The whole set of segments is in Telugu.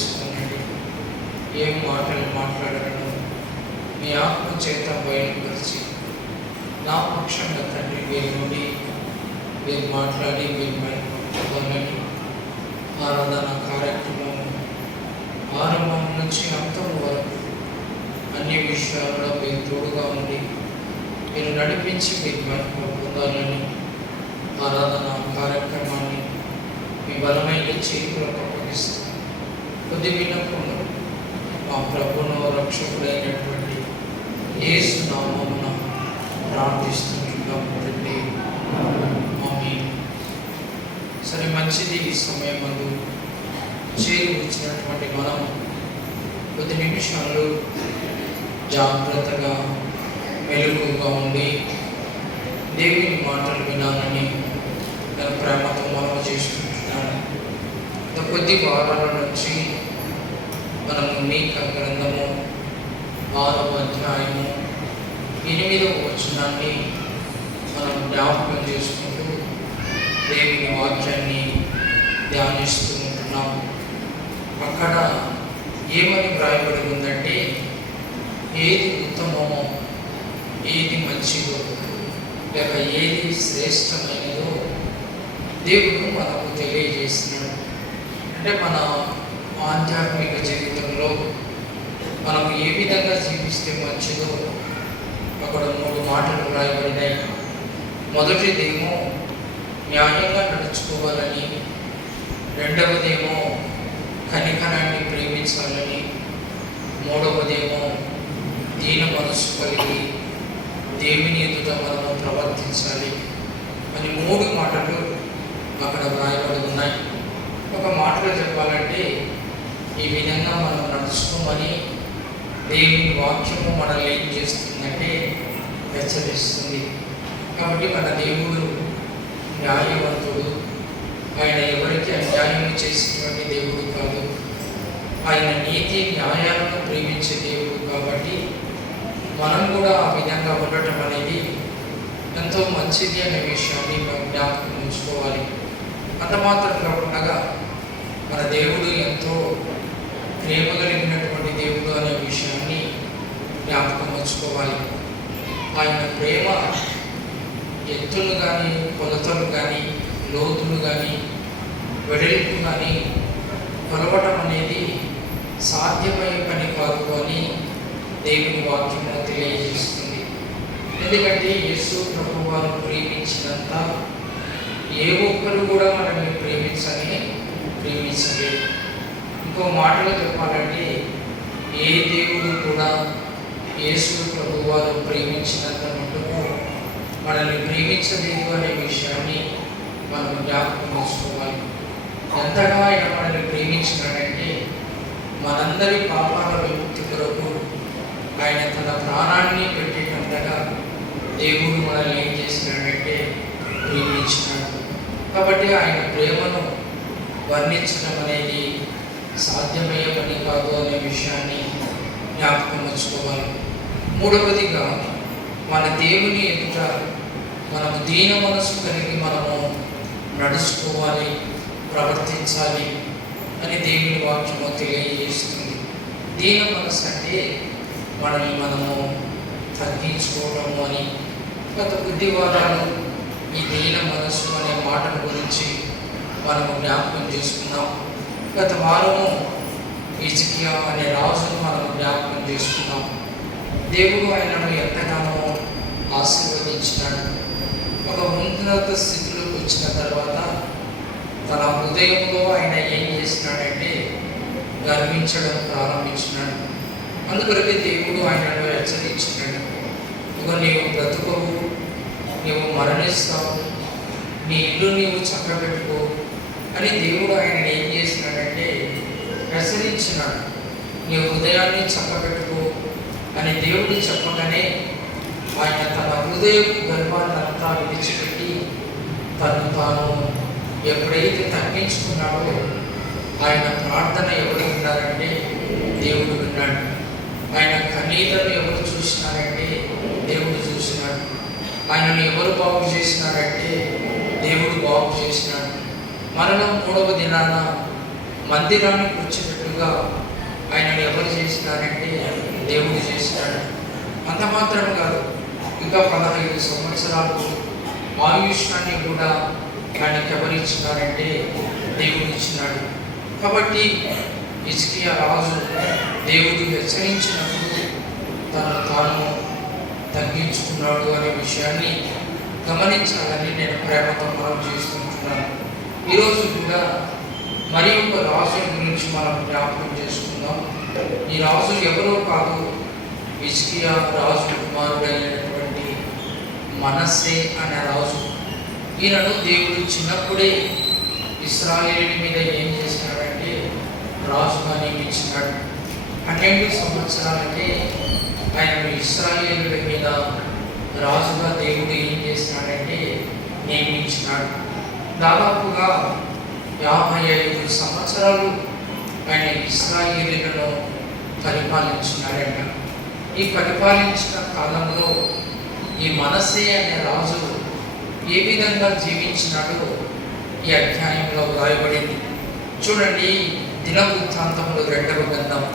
చేసుకోనండి. ఏం మాటలు మాట్లాడగలను మీ ఆత్మ చేత బయలుపరిచి నా పక్షంగా తండ్రి వీరి నుండి మీరు మాట్లాడి మీరు పొందాలని ఆరాధన కార్యక్రమం ఆరంభం నుంచి అంతం వరకు అన్ని విషయాల్లో మీరు తోడుగా ఉండి మీరు నడిపించి మీరు మహిమ పొందాలని ఆరాధన కార్యక్రమాన్ని మీ బలమైన చేతులకు అప్పగిస్తాను. కొద్ది వినకుండా మా ప్రభువును రక్షకుడైనటువంటి యేసు నామమున ప్రార్థిస్తున్నాం తండ్రి. ఆమేన్. సరే, మంచిది. ఈ సమయం ముందు చేరి వచ్చినటువంటి మనం కొద్ది నిమిషాలు జాగ్రత్తగా మెలకువగా ఉండి దేవుని మాటలు వినాలని నేను ప్రేమతో మనవి చేసుకుంటున్నాను. కొద్ది వారాల నుంచి మనము మీకా గ్రంథము 6వ అధ్యాయము 8వ వచనాన్ని మనం జ్ఞాపకం చేసుకుంటూ దేవుని వాక్యాన్ని ధ్యానిస్తూ ఉంటున్నాం. అక్కడ ఏమని వ్రాయబడి ఉందంటే, ఏది ఉత్తమమో, ఏది మంచిదో, లేక ఏది శ్రేష్టమైనదో దేవుడు మనకు తెలియజేస్తున్నాడు. అంటే మన ఆధ్యాత్మిక జీవితంలో మనం ఏ విధంగా జీవిస్తే మంచిదో అక్కడ 3 మాటలు వ్రాయబడినాయి. మొదటిదేమో న్యాయంగా నడుచుకోవాలని, రెండవదేమో కనికరాన్ని ప్రేమించాలని, మూడవదేమో దీన మనసు కలిగి దేవుని ఎదుట మనము ప్రవర్తించాలి అని 3 మాటలు అక్కడ వ్రాయబడి ఉన్నాయి. ఒక మాటలో చెప్పాలంటే, ఈ విధంగా మనం నడుచుకోమని దేవుని వాక్యము మనల్ని ఏం చేస్తుందంటే హెచ్చరిస్తుంది. కాబట్టి మన దేవుడు న్యాయవంతుడు. ఆయన ఎవరికి అన్యాయం చేసేటువంటి దేవుడు కాదు. ఆయన నీతి న్యాయాలను ప్రేమించే దేవుడు. కాబట్టి మనం కూడా ఆ విధంగా ఉండటం అనేది ఎంతో మంచిది అనే విషయాన్ని మనం జ్ఞాపకం ఉంచుకోవాలి. అంత మాత్రం కాకుండా మన దేవుడు ఎంతో ప్రేమ కలిగినటువంటి దేవుడు అనే విషయాన్ని జ్ఞాపకం ఉంచుకోవాలి. ఆయన ప్రేమ ఎత్తులు కానీ, కొలతలు కానీ, లోతులు కానీ, వెడల్పు కానీ కొలవటం అనేది సాధ్యమయ్యే పని కాదు అని దేవుని వాక్యము తెలియజేస్తుంది. ఎందుకంటే యేసు ప్రభు వారు ప్రేమించినంత ఏ ఒక్కరు కూడా మనల్ని ప్రేమించలేదు. ఇంకో మాటలో చెప్పాలంటే, ఏ దేవుడు కూడా యేసు ప్రభు వారు ప్రేమించినంత మటుకు మనల్ని ప్రేమించలేదు అనే విషయాన్ని మనం జ్ఞాపకం చేసుకోవాలి. ఎంతగా ఆయన మనల్ని ప్రేమించినాడంటే, మనందరి పాపాల విముక్తి కొరకు ఆయన తన ప్రాణాన్ని పెట్టేటంతగా దేవుడు మనల్ని ఏం చేసినాడంటే ప్రేమించినాడు. కాబట్టి ఆయన ప్రేమను వర్ణించడం అనేది సాధ్యమయ్యే పని కాదు అనే విషయాన్ని జ్ఞాపకం ఉంచుకోవాలి. మూడవదిగా, మన దేవుని ఎదుట మనము దీన మనసు కలిగి మనము నడుచుకోవాలి, ప్రవర్తించాలి అని దేవుని వాక్యము తెలియజేస్తుంది. దీన మనసు అంటే మనల్ని మనము తగ్గించుకోవడము అని. గత కొద్ది వారాలు ఈ దీన మనసు అనే మాటల గురించి మనము జ్ఞాపకం చేసుకున్నాం. గత వారము హిజ్కియా అనే రాజును మనము జ్ఞాపకం చేసుకున్నాం. దేవుడు ఆయనను ఎంతగానో ఆశీర్వదించినాడు. ఒక ఉన్నత స్థితిలోకి వచ్చిన తర్వాత తన హృదయంలో ఆయన ఏం చేసినాడంటే గర్వించడం ప్రారంభించినాడు. అందుకొరకే దేవుడు ఆయనను హెచ్చరించినాడు. నీవు బ్రతుకవు, నీవు మరణిస్తావు, నీ ఇల్లు నీవు చక్కబెట్టుకో అని దేవుడు ఆయన ఏం చేసినాడంటే హెచ్చరించినాడు. నీ హృదయాన్ని చక్కబెట్టుకో అని దేవుడు చెప్పగానే ఆయన తన హృదయ గర్వాన్నంతా విడిచిపెట్టి తను తాను ఎప్పుడైతే తగ్గించుకున్నాడో ఆయన ప్రార్థన ఎవరు విన్నారంటే దేవుడు విన్నాడు. ఆయన కన్నీళ్లను ఎవరు చూసినారంటే దేవుడు చూసినాడు. ఆయనను ఎవరు బాగు చేసినారంటే దేవుడు బాగు చేసినాడు. మరణం 3వ దినాన మందిరానికి వచ్చినట్టుగా ఉన్నట్టుగా ఆయనను ఎవరు చేసినారంటే దేవుడు చేసినాడు. అంత మాత్రం కాదు, ఇంకా 15 సంవత్సరాలు ఆయుష్యాన్ని కూడా ఆయనకి ఎవరు ఇచ్చినారంటే దేవుడు ఇచ్చినాడు. కాబట్టి హిజ్కియా రాజు దేవుడు హెచ్చరించినప్పుడు తను తాను తగ్గించుకున్నాడు అనే విషయాన్ని గమనించాలని నేను ప్రేమతో మనం చేసుకుంటున్నాను. ఈరోజు కూడా మరి ఒక రాజు గురించి మనం జ్ఞాపకం చేసుకుందాం. ఈ రాజు ఎవరో కాదు, హిజ్కియా రాజు కుమారుడైనటువంటి మనస్సే అనే రాజు. ఈయనను దేవుడు చిన్నప్పుడే ఇశ్రాయేలు మీద ఏం చేసినాడంటే రాజుగా నియమించినాడు. 12 సంవత్సరాలకే ఆయనను ఇశ్రాయేలుల మీద రాజుగా దేవుడు ఏం చేసినాడంటే నియమించినాడు. దాదాపుగా 55 సంవత్సరాలు ఆయన ఇశ్రాయేలులను పరిపాలించినాడంట. ఈ పరిపాలించిన కాలంలో ఈ మనస్సే అనే రాజు ఏ విధంగా జీవించినాడో ఈ అధ్యాయంలో వ్రాయబడింది. చూడండి, దినవృత్తాంతములు 2వ గ్రంథము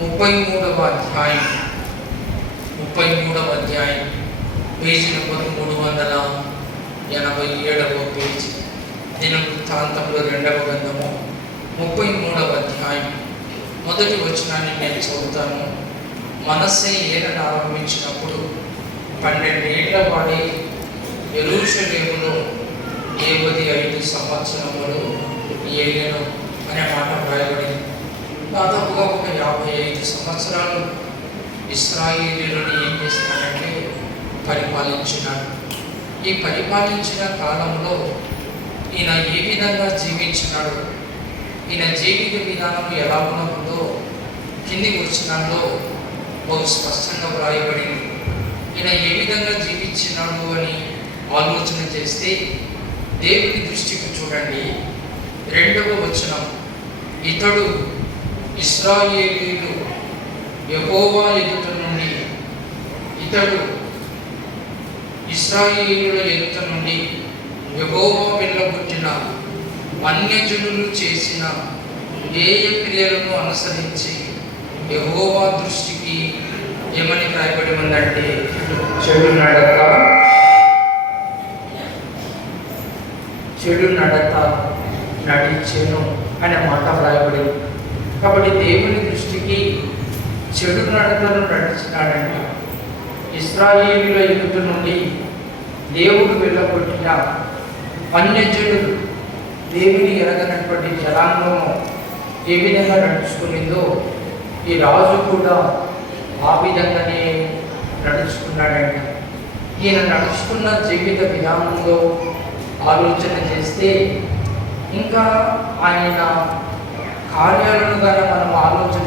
33వ అధ్యాయం 33వ అధ్యాయం పేజీ నంబర్ 387వ పేజీ. దినవృత్తాంతములు 2వ గ్రంథము 33వ అధ్యాయం మొదటి వచనాన్ని నేను చదువుతాను. మనస్సే ఏలన ఆరంభించినప్పుడు 12 ఏళ్ల వాడి యెరూషలేములో 75 సంవత్సరములు ఏలెను అనే మాట వ్రాయబడింది. దాదాపుగా ఒక 55 సంవత్సరాలు ఇశ్రాయేలీయులను ఏం చేసినాడంటే పరిపాలించినాడు. ఈ పరిపాలించిన కాలంలో ఈయన ఏ విధంగా జీవించినాడు, ఈయన జీవిత విధానం ఎలా ఉన్నదో కింది వచనాల్లో బహు స్పష్టంగా వ్రాయబడింది. ఈయన ఏ విధంగా జీవించినాడు అని ఆలోచన చేస్తే దేవుని దృష్టికి చూడండి, 2వ వచనం, ఇతడు ఇశ్రాయేలీయులు యెహోవా ఎదుట నుండి ఇశ్రాయేలీయుల ఎదుట నుండి యెహోవా వెళ్ళగొట్టిన అన్యజనులు చేసిన ఏయ క్రియలను అనుసరించి యెహోవా దృష్టికి ఏమని రాయబడి ఉందంటే చెడు నడత నడిచెను అనే మాట వ్రాయబడింది. కాబట్టి దేవుని దృష్టికి చెడు నడతను నడిచినాడండి. ఇశ్రాయేలీయుల ఎదుట నుండి దేవుడు వెళ్ళగొట్టిన అన్యజనులు, దేవుని ఎరగనటువంటి జనాంగము ఏ విధంగా నడుచుకునిందో ఈ రాజు కూడా ఆ విధంగానే నడుచుకున్నాడండి. ఈయన నడుచుకున్న జీవిత విధానంలో ఆలోచన చేస్తే, ఇంకా ఆయన కార్యాలను కానీ మనం ఆలోచన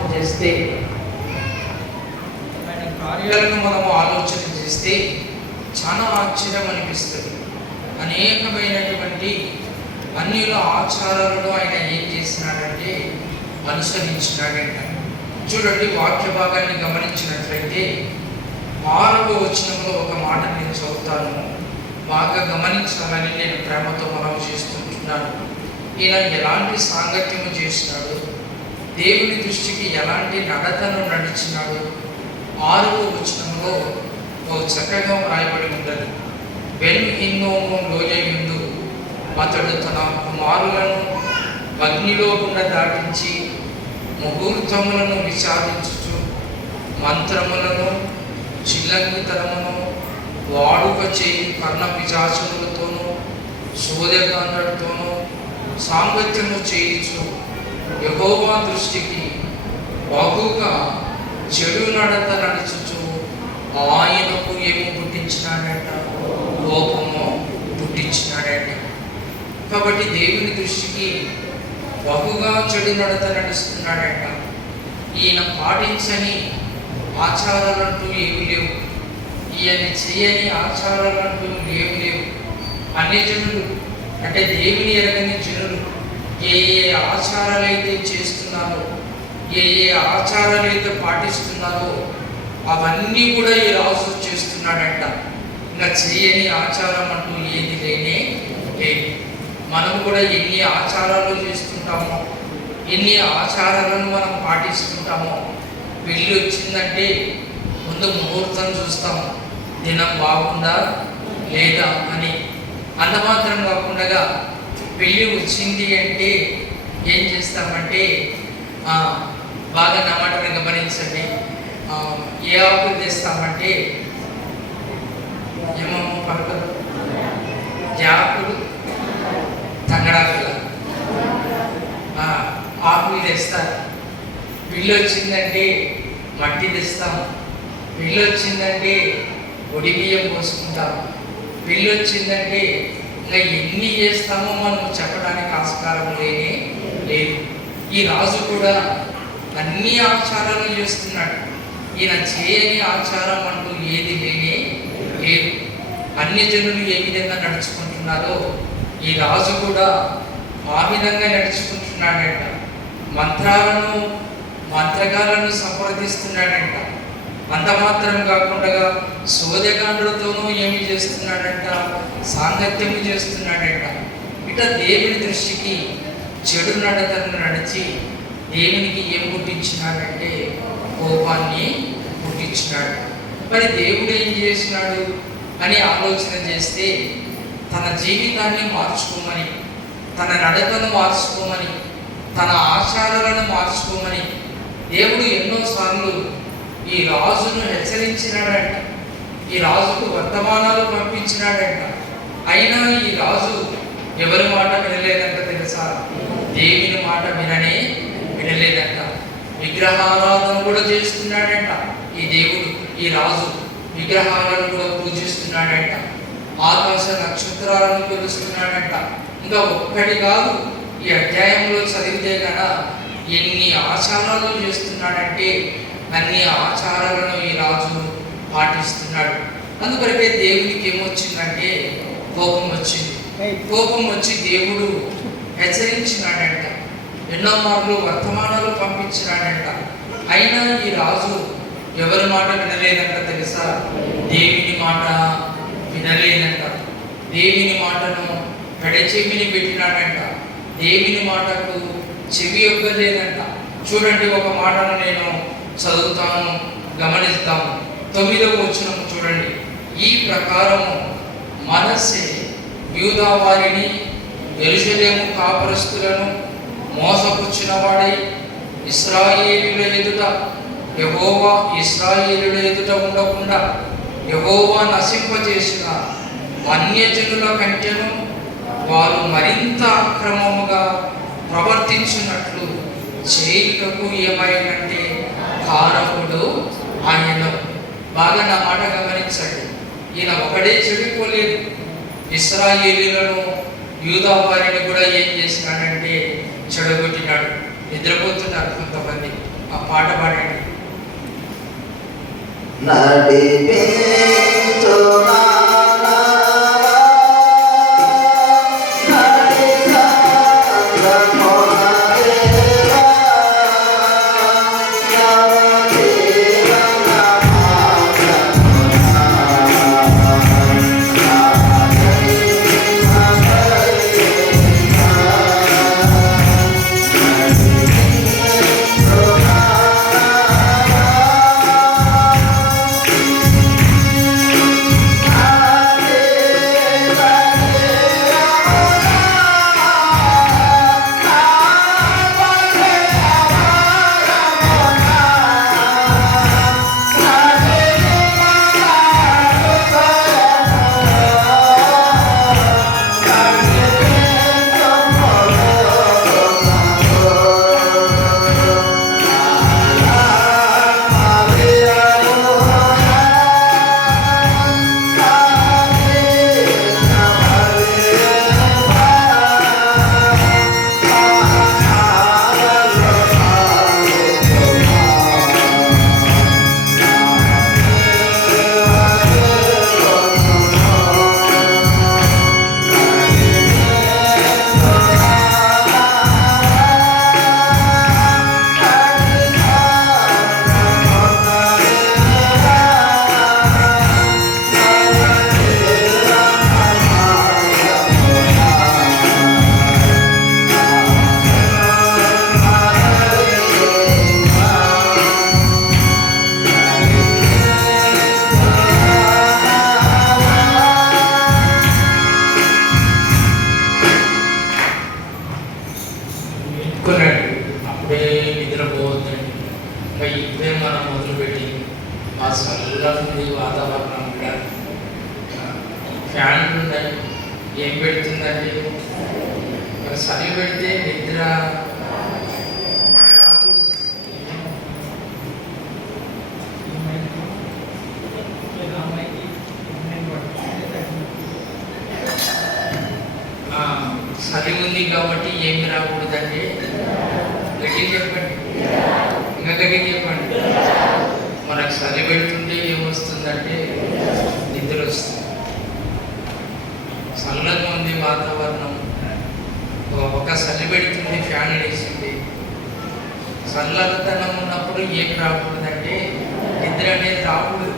చేస్తే చాలా ఆశ్చర్యం అనిపిస్తుంది. అనేకమైనటువంటి అన్యుల ఆచారాలను ఆయన ఏం చేసినాడంటే అనుసరించినాడంట. చూడండి, వాక్య భాగాన్ని గమనించినట్లయితే 6వ వచనంలో ఒక మాట నేను చదువుతాను, బాగా గమనించాలని నేను ప్రేమతో మనం చేస్తుంటున్నాను. ఈయన ఎలాంటి సాంగత్యము చేసినాడు, దేవుని దృష్టికి ఎలాంటి నడతను నడిచినాడు 6వ వచనంలో చక్కగా వ్రాయబడి ఉంటుంది. బెన్ హిన్నోము లోయ యందు అతడు తన కుమారులను అగ్నిలో గుండా దాటించి ముహూర్తములను విచారించుచు మంత్రములను చిల్లంగితనమును వాడుక చేయి కర్ణ పిశాచములతోనూ సూర్యకాంతతోనూ సాంగత్యము చేయించు యెహోవా దృష్టికి బహుగా చెడు నడత నడుచుచు ఆయనకు ఏమో పుట్టించినాడట, కోపము పుట్టించినాడట. కాబట్టి దేవుని దృష్టికి బహుగా చెడు నడత నడుస్తున్నాడట. ఈయన పాటించని ఆచారాలంటూ ఏమి లేవు, ఈయన చేయని ఆచారాలంటూ ఏమి లేవు. అన్ని జనులు అంటే దేవుని ఎరగని జనులు ఏ ఏ ఆచారాలైతే చేస్తున్నారో, ఏ ఏ ఆచారాలైతే పాటిస్తున్నారో అవన్నీ కూడా ఈ రాజు చేస్తున్నాడంట. ఇంకా చేయని ఆచారం అంటూ ఏది లేనే లేదు. మనం కూడా ఎన్ని ఆచారాలు చేస్తుంటామో, ఎన్ని ఆచారాలను మనం పాటిస్తుంటామో. పెళ్ళి వచ్చిందంటే ముందు ముహూర్తం చూస్తాము, దినం బాగుందా లేదా అని. అంత మాత్రం కాకుండా పెళ్ళి వచ్చింది అంటే ఏం చేస్తామంటే, బాగా నా మాటని గమనించండి, ఏ ఆకులు తెస్తామంటే ఏమేమో పలకలు, జాకులు, తంగడాకుల ఆకులు తెస్తారు. పెళ్ళి వచ్చిందంటే మట్టి తెస్తాం, పెళ్ళి వచ్చిందంటే ఒడి బియ్యం పోసుకుంటాం, పెళ్ళి వచ్చిందంటే ఇంకా ఎన్ని చేస్తామో మనం చెప్పడానికి ఆస్కారం లేదు. ఈ రాజు కూడా అన్ని ఆచారాలు చేస్తున్నాడు. ఈయన చేయని ఆచారం అంటూ ఏది లేదు. అన్ని జనులు ఏ విధంగా నడుచుకుంటున్నారో ఈ రాజు కూడా ఆ విధంగా నడుచుకుంటున్నాడంట. మంత్రగాలను సంప్రదిస్తున్నాడంట. అంత మాత్రం కాకుండా సోదగాండ్రులతోనూ ఏమి చేస్తున్నాడంట, సాంగత్యము చేస్తున్నాడంట. ఇట దేవుని దృష్టికి చెడు నడతను నడిచి దేవునికి ఏం పుట్టించినాడంటే కోపాన్ని పుట్టించినాడు. మరి దేవుడు ఏం చేసినాడు అని ఆలోచన చేస్తే, తన జీవితాన్ని మార్చుకోమని, తన నడతను మార్చుకోమని, తన ఆచారాలను మార్చుకోమని దేవుడు ఎన్నోసార్లు ఈ రాజును హెచ్చరించినాడంట. ఈ రాజుకు వర్తమానాలు పంపించినాడంట. అయినా ఈ రాజు ఎవరి మాట వినలేదంట తెలుసా? దేవుని మాట వినలేదంట. విగ్రహారాధన కూడా చేస్తున్నాడంట ఈ రాజు విగ్రహాలను కూడా పూజిస్తున్నాడంట. ఆకాశ నక్షత్రాలను పిలుస్తున్నాడంట. ఇంకా ఒక్కటి కాదు, ఈ అధ్యాయంలో చదివితే కదా ఎన్ని ఆచారాలు చేస్తున్నాడంటే అన్ని ఆచారాలను ఈ రాజు పాటిస్తున్నాడు. అందుకొరకే దేవునికి ఏమొచ్చిందంటే కోపం వచ్చింది. కోపం వచ్చి దేవుడు హెచ్చరించినాడంట. ఎన్నో మార్లు వర్తమానాలు పంపించినాడంట. అయినా ఈ రాజు ఎవరి మాట వినలేదంట తెలుసా? దేవుని మాట వినలేదంట. దేవుని మాటను పెడచెవిని పెట్టినాడంట. దేవుని మాటకు చెవి ఒగ్గలేదంట. చూడండి, ఒక మాటను నేను చదువుతాను, గమనిస్తాము. 9వ వచనం చూడండి. ఈ ప్రకారము మనస్సే యూదా వారిని, యెరూషలేము కాపురస్తులను మోసపుచ్చిన వాడై ఇశ్రాయేలీయుల ఎదుట ఉండకుండా యెహోవా నశింపజేసిన అన్యజనుల కంటెను వారు మరింత అక్రమముగా ప్రవర్తించినట్లు చేయుటకు ఏమైనంటే కారకుడు ఆయన. బాగా నా మాట గమనించండి. ఈయన ఒకడే చెడిపోలేదు. ఇశ్రాయేలీయులను, యూదా వారిని కూడా ఏం చేసినాడంటే చెడగొట్టినాడు. నిద్రపోతున్నారు కొంతమంది. ఆ పాట పాడండి. Ah చల్లగా ఉంది వాతావరణం కూడా. ఫ్యాన్లు ఉన్నాయి, ఏం పెడుతుందండి? మరి చలి పెడితే నిద్ర చలి ఉంది కాబట్టి ఏమి రాకూడదండి. గట్టి చెప్పండి, ఇంకా గట్టి చెప్పండి. మనకు చలి పెడుతుంటే ఏమొస్తుందంటే నిద్ర వస్తుంది. చల్లగా ఉంది వాతావరణం, ఒక చలి పెడుతుంది, ఫ్యాన్ వేసింది. చల్లదనం ఉన్నప్పుడు ఏం రాకూడదంటే నిద్ర అనేది రాకూడదు.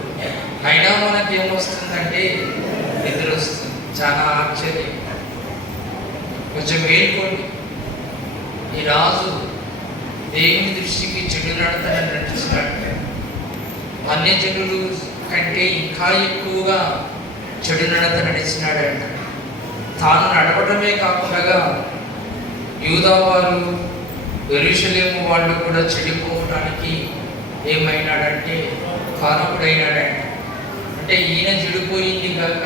అయినా మనకి ఏమొస్తుందంటే నిద్ర వస్తుంది. చాలా ఆశ్చర్యం. కొంచెం మేల్కోండి. ఈ రాజు దేవుని దృష్టికి చెడు నడతని నటించినట్టు అన్యజనులు కంటే ఇంకా ఎక్కువగా చెడు నడత నడిచినాడంట. తాను నడవడమే కాకుండా యూదా వారు, యెరూషలేము వాళ్ళు కూడా చెడిపోవడానికి ఏమైనాడంటే కారకుడైనాడంట. అంటే ఈయన చెడిపోయింది కాక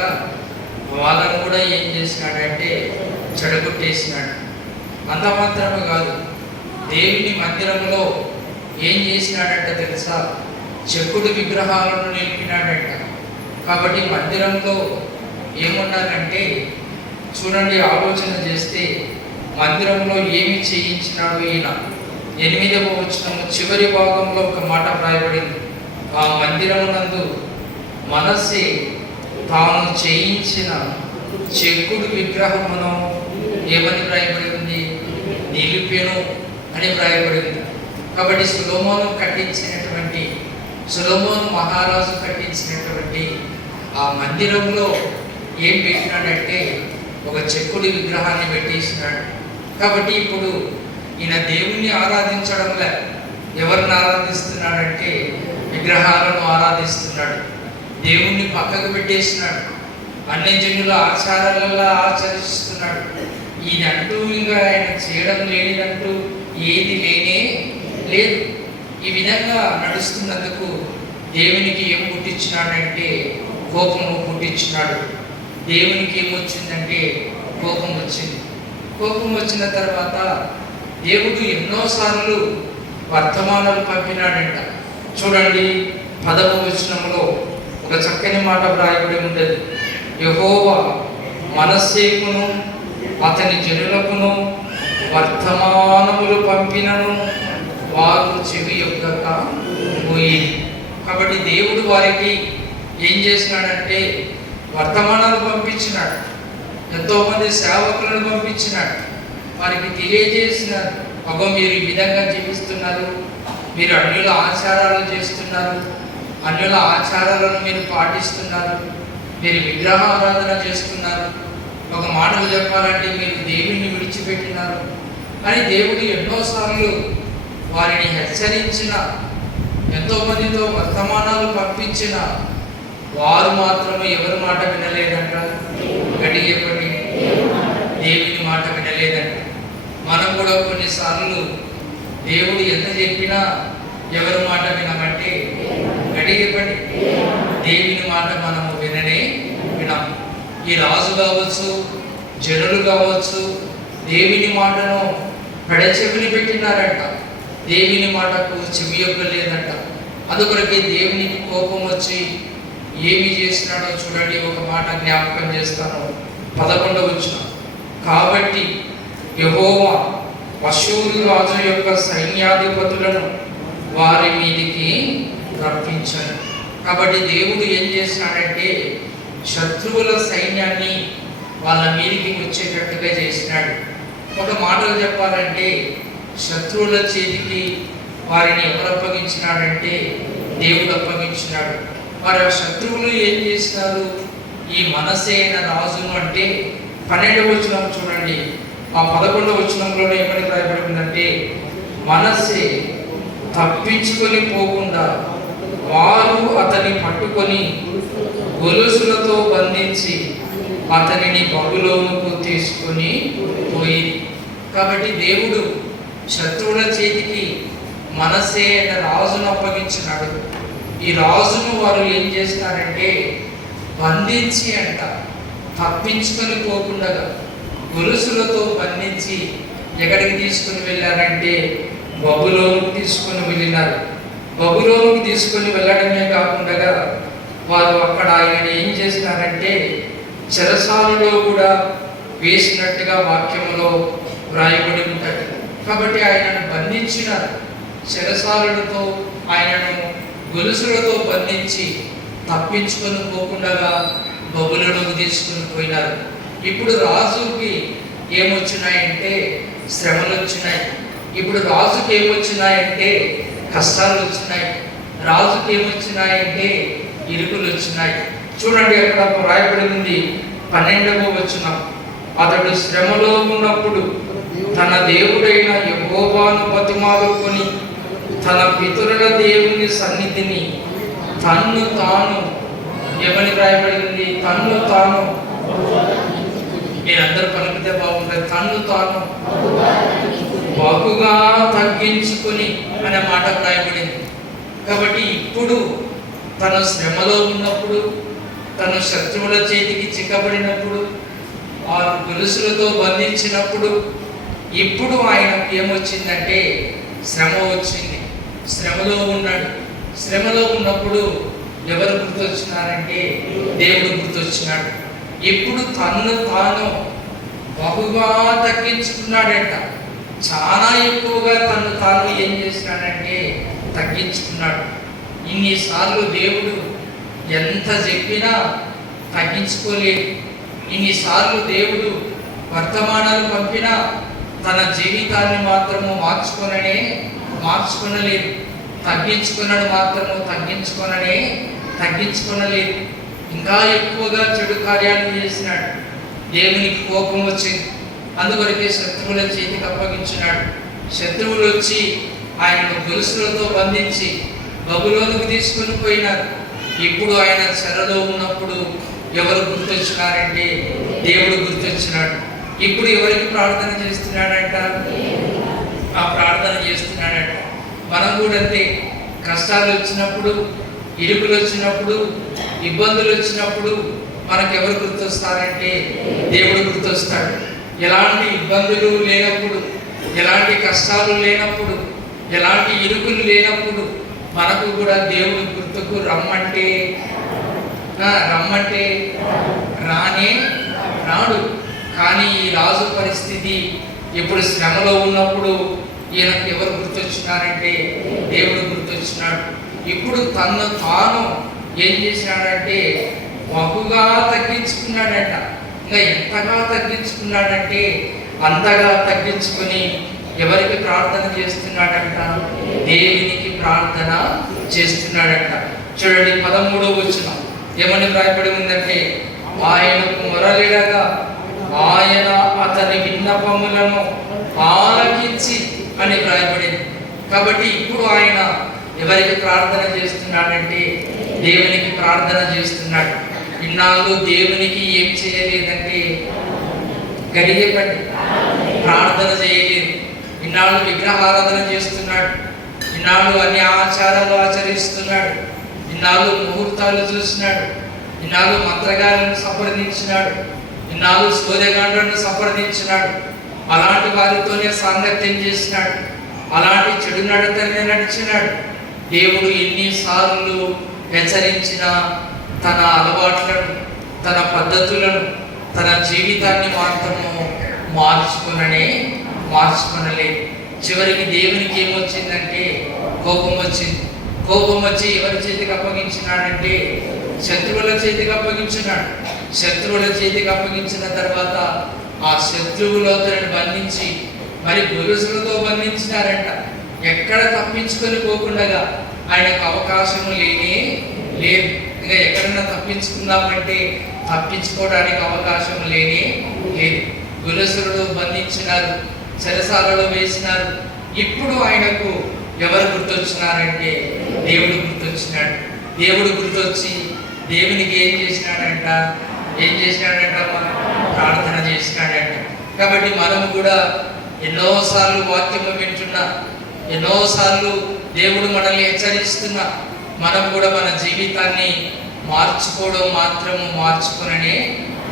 వాళ్ళను కూడా ఏం చేసినాడంటే చెడగొట్టేసినాడు. అంత మాత్రమే కాదు, దేవుని మందిరంలో ఏం చేసినాడంట తెలుసా? చెక్కుడు విగ్రహాలను నిలిపినాడంట. కాబట్టి మందిరంలో ఏముండాలంటే చూడండి, ఆలోచన చేస్తే మందిరంలో ఏమి చేయించినాడు ఈయన. 8వ వచనము చివరి భాగంలో ఒక మాట వ్రాయబడింది. ఆ మందిరమునందు మనస్సే తాను చేయించిన చెక్కుడు విగ్రహమును ఏమని వ్రాయబడి ఉంది? నిలిపెను అని వ్రాయబడి ఉంది. కాబట్టి సొలొమోను మహారాజు కట్టించినటువంటి ఆ మందిరంలో ఏం పెట్టినాడంటే ఒక చెక్కుడు విగ్రహాన్ని పెట్టేసినాడు. కాబట్టి ఇప్పుడు ఈయన దేవుణ్ణి ఆరాధించడంలో ఎవరిని ఆరాధిస్తున్నాడంటే విగ్రహాలను ఆరాధిస్తున్నాడు. దేవుణ్ణి పక్కకు పెట్టేసినాడు. అన్ని జనుల ఆచారాలలో ఆచరిస్తున్నాడు. ఇదంటూ ఇంకా ఆయన చేయడం లేనిదంటూ ఏది లేనే లేదు. ఈ విధంగా నడుస్తున్నందుకు దేవునికి ఏం పుట్టించినాడంటే కోపము పుట్టించినాడు. దేవునికి ఏమొచ్చిందంటే కోపం వచ్చింది. కోపం వచ్చిన తర్వాత దేవుడు ఎన్నోసార్లు వర్తమానాలు పంపినాడంట. చూడండి, 10వ వచనంలో ఒక చక్కని మాట వ్రాయబడి ఉండేది. యెహోవా మనస్సేకును అతని జనులకును వర్తమానములు పంపినను వారు చెవి యొక్కక పోయింది. కాబట్టి దేవుడు వారికి ఏం చేసినాడంటే వర్తమానాలు పంపించినాడు. ఎంతోమంది సేవకులను పంపించినాడు. వారికి తెలియజేసినారు, అగో మీరు ఈ విధంగా జీవిస్తున్నారు, మీరు అన్యుల ఆచారాలు చేస్తున్నారు, అన్యుల ఆచారాలను మీరు పాటిస్తున్నారు, మీరు విగ్రహారాధన చేస్తున్నారు, ఒక మాటలు చెప్పాలంటే మీరు దేవుణ్ణి విడిచిపెట్టినారు అని దేవుడు ఎన్నోసార్లు వారిని హెచ్చరించిన, ఎంతోమందితో వర్తమానాలు పంపించిన వారు మాత్రమే ఎవరి మాట వినలేదంట. గట్టి చెప్పండి, దేవుని మాట వినలేదంట. మనం కూడా కొన్నిసార్లు దేవుడు ఎంత చెప్పినా ఎవరి మాట వినమంటే గట్టి చెప్పండి, దేవుని మాట మనము వినం. ఈ రాజు కావచ్చు, జనులు కావచ్చు, దేవుని మాటను పెడచెవిని పెట్టినారంట. దేవుని మాటకు చెవి యొక్కలేదంట. అందుకొరకే దేవునికి కోపం వచ్చి ఏమి చేసినాడో చూడండి. ఒక మాట జ్ఞాపకం చేస్తాను, 11వ వచనం. కాబట్టి యెహోవా అష్షూరు రాజు యొక్క సైన్యాధిపతులను వారి మీదికి రప్పించాడు. కాబట్టి దేవుడు ఏం చేసినాడంటే శత్రువుల సైన్యాన్ని వాళ్ళ మీదికి వచ్చేటట్టుగా చేసినాడు. ఒక మాటలు చెప్పాలంటే శత్రువుల చేతికి వారిని ఎవరు అప్పగించినాడంటే దేవుడు అప్పగించినాడు. వారి శత్రువులు ఏం చేసినారు? ఈ మనస్సే అయిన రాజును అంటే 12వ వచనం చూడండి. ఆ 11వ వచనంలోనే ఏమని రాయబడిందంటే మనస్సే తప్పించుకొని పోకుండా వారు అతన్ని పట్టుకొని గొలుసులతో బంధించి అతనిని బబులోనుకు తీసుకొని పోయి. కాబట్టి దేవుడు శత్రువుల చేతికి మనస్సే అయిన రాజును అప్పగించినాడు. ఈ రాజును వారు ఏం చేస్తారంటే బంధించి అంట తప్పించుకొని పోకుండా గొలుసులతో బంధించి ఎక్కడికి తీసుకుని వెళ్ళారంటే బబులోనుకు తీసుకుని వెళ్ళినారు. బబులోనుకు తీసుకుని వెళ్ళడమే కాకుండా వారు అక్కడ ఆయన ఏం చేసినారంటే చెరసాలలో కూడా వేసినట్టుగా వాక్యములో వ్రాయబడి ఉంటుంది. కాబట్టి ఆయనను బంధించినారు. చెరసాలతో ఆయనను గొలుసులతో బంధించి తప్పించుకొని పోకుండా బబులోనుకు తీసుకుని పోయినారు. ఇప్పుడు రాజుకి ఏమొచ్చినాయంటే శ్రమలు వచ్చినాయి. ఇప్పుడు రాజుకి ఏమొచ్చినాయంటే కష్టాలు వచ్చినాయి. రాజుకి ఏమొచ్చినాయంటే ఇరుకులు వచ్చినాయి. చూడండి, అక్కడ రాయబడి ఉంది 12వ వచనం. అతడు శ్రమలో ఉన్నప్పుడు తన దేవుడైన యెహోవాను బతిమాలుకొని తన పితరుల దేవుని సన్నిధిని తన్ను తాను ఏమని రాయబడింది? తన్ను తాను, మీరందరూ పలికితే బాగుంటుంది, తన్ను తాను బహుగా తగ్గించుకొని అనే మాట రాయబడింది. కాబట్టి ఇప్పుడు తన శ్రమలో ఉన్నప్పుడు, తన శత్రువుల చేతికి చిక్కబడినప్పుడు, ఆ గొలుసులతో బంధించినప్పుడు, ఇప్పుడు ఆయనకు ఏమొచ్చిందంటే శ్రమ వచ్చింది. శ్రమలో ఉన్నాడు. శ్రమలో ఉన్నప్పుడు ఎవరు గుర్తొచ్చినారంటే దేవుడు గుర్తొచ్చినాడు. ఇప్పుడు తన్ను తాను బహుగా తగ్గించుకున్నాడంట. చాలా ఎక్కువగా తను తాను ఏం చేసినాడంటే తగ్గించుకున్నాడు. ఇన్నిసార్లు దేవుడు ఎంత చెప్పినా తగ్గించుకోలేదు. ఇన్నిసార్లు దేవుడు వర్తమానాలు పంపినా తన జీవితాన్ని మాత్రము మార్చుకొనలేదు. తగ్గించుకున్నాడు మాత్రము తగ్గించుకొనలేదు. ఇంకా ఎక్కువగా చెడు కార్యాలు చేసినాడు. దేవునికి కోపం వచ్చింది. అందువరకే శత్రువుల చేతికి అప్పగించినాడు. శత్రువులు వచ్చి ఆయనను గొలుసులతో బంధించి బబులోనుకు తీసుకుని పోయినారు. ఇప్పుడు ఆయన చెరలో ఉన్నప్పుడు ఎవరు గుర్తొచ్చినారంటే దేవుడు గుర్తొచ్చినాడు. ఇప్పుడు ఎవరికి ప్రార్థన చేస్తున్నాడంట? ఆ ప్రార్థన చేస్తున్నాడంట. మనం కూడా అంతే. కష్టాలు వచ్చినప్పుడు, ఇరుకులు వచ్చినప్పుడు, ఇబ్బందులు వచ్చినప్పుడు మనకు ఎవరు గుర్తొస్తారంటే దేవుడు గుర్తొస్తాడు. ఎలాంటి ఇబ్బందులు లేనప్పుడు, ఎలాంటి కష్టాలు లేనప్పుడు, ఎలాంటి ఇరుకులు లేనప్పుడు మనకు కూడా దేవుడు గుర్తుకు రమ్మంటే రానే రాడు. కానీ ఈ రాజు పరిస్థితి ఇప్పుడు శ్రమలో ఉన్నప్పుడు ఈయనకు ఎవరు గుర్తొచ్చినారంటే దేవుడు గుర్తొచ్చినాడు. ఇప్పుడు తను తాను ఏం చేసినాడంటే బహుగా తగ్గించుకున్నాడట. ఇంకా ఎంతగా తగ్గించుకున్నాడంటే అంతగా తగ్గించుకొని ఎవరికి ప్రార్థన చేస్తున్నాడంట? దేవునికి ప్రార్థన చేస్తున్నాడంట. చూడండి, 13వ వచనం ఏమని రాయబడి ఉందంటే ఆయనకు మొరలిడగా ఆయన అతని విన్నపములను ఆలకించి అని రాయబడింది. కాబట్టి ఇప్పుడు ఆయన ఎవరికి ప్రార్థన చేస్తున్నాడంటే దేవునికి ప్రార్థన చేస్తున్నాడు. ఇన్నాళ్ళు దేవునికి ఏం చేయలేదంటే గడియపట్టి ప్రార్థన చేయలేదు. ఇన్నాళ్ళు విగ్రహారాధన చేస్తున్నాడు. ఇన్నాళ్ళు అన్ని ఆచారాలు ఆచరిస్తున్నాడు. ఇన్నాళ్ళు ముహూర్తాలు చూసినాడు. ఇన్నాళ్ళు మంత్రగాలను సంప్రదించినాడు. ఇన్నాళ్ళు సూర్యగండ్లను సంప్రదించినాడు. అలాంటి వారితోనే సాంగత్యం చేసినాడు. అలాంటి చెడు నడతనే నడిచినాడు. దేవుడు ఎన్నిసార్లు హెచ్చరించిన తన అలవాట్లను, తన పద్ధతులను, తన జీవితాన్ని మాత్రము మార్చుకొనలేదు. చివరికి దేవునికి ఏమొచ్చిందంటే కోపం వచ్చింది. కోపం వచ్చి ఎవరి చేతికి అప్పగించినాడంటే శత్రువుల చేతికి అప్పగించినాడు. శత్రువుల చేతికి అప్పగించిన తర్వాత ఆ శత్రువులు అతనిని బంధించి మరి గొలుసులతో బంధించినారంట. ఎక్కడ తప్పించుకొని పోకుండా ఆయనకు అవకాశం లేదు. ఇంకా ఎక్కడన్నా తప్పించుకుందామంటే తప్పించుకోవడానికి అవకాశం లేదు. గొలుసులలో బంధించినారు, చెరసాలలో వేసినారు. ఇప్పుడు ఆయనకు ఎవరు గుర్తొచ్చినారంటే దేవుడు గుర్తొచ్చినాడు. దేవుడు గుర్తొచ్చి దేవునికి ఏం చేసినాడంట? ప్రార్థన చేసినాడంట. కాబట్టి మనం కూడా ఎన్నోసార్లు వాక్యము వింటున్నా, ఎన్నోసార్లు దేవుడు మనల్ని హెచ్చరిస్తున్నా, మనం కూడా మన జీవితాన్ని మార్చుకోవడం మాత్రము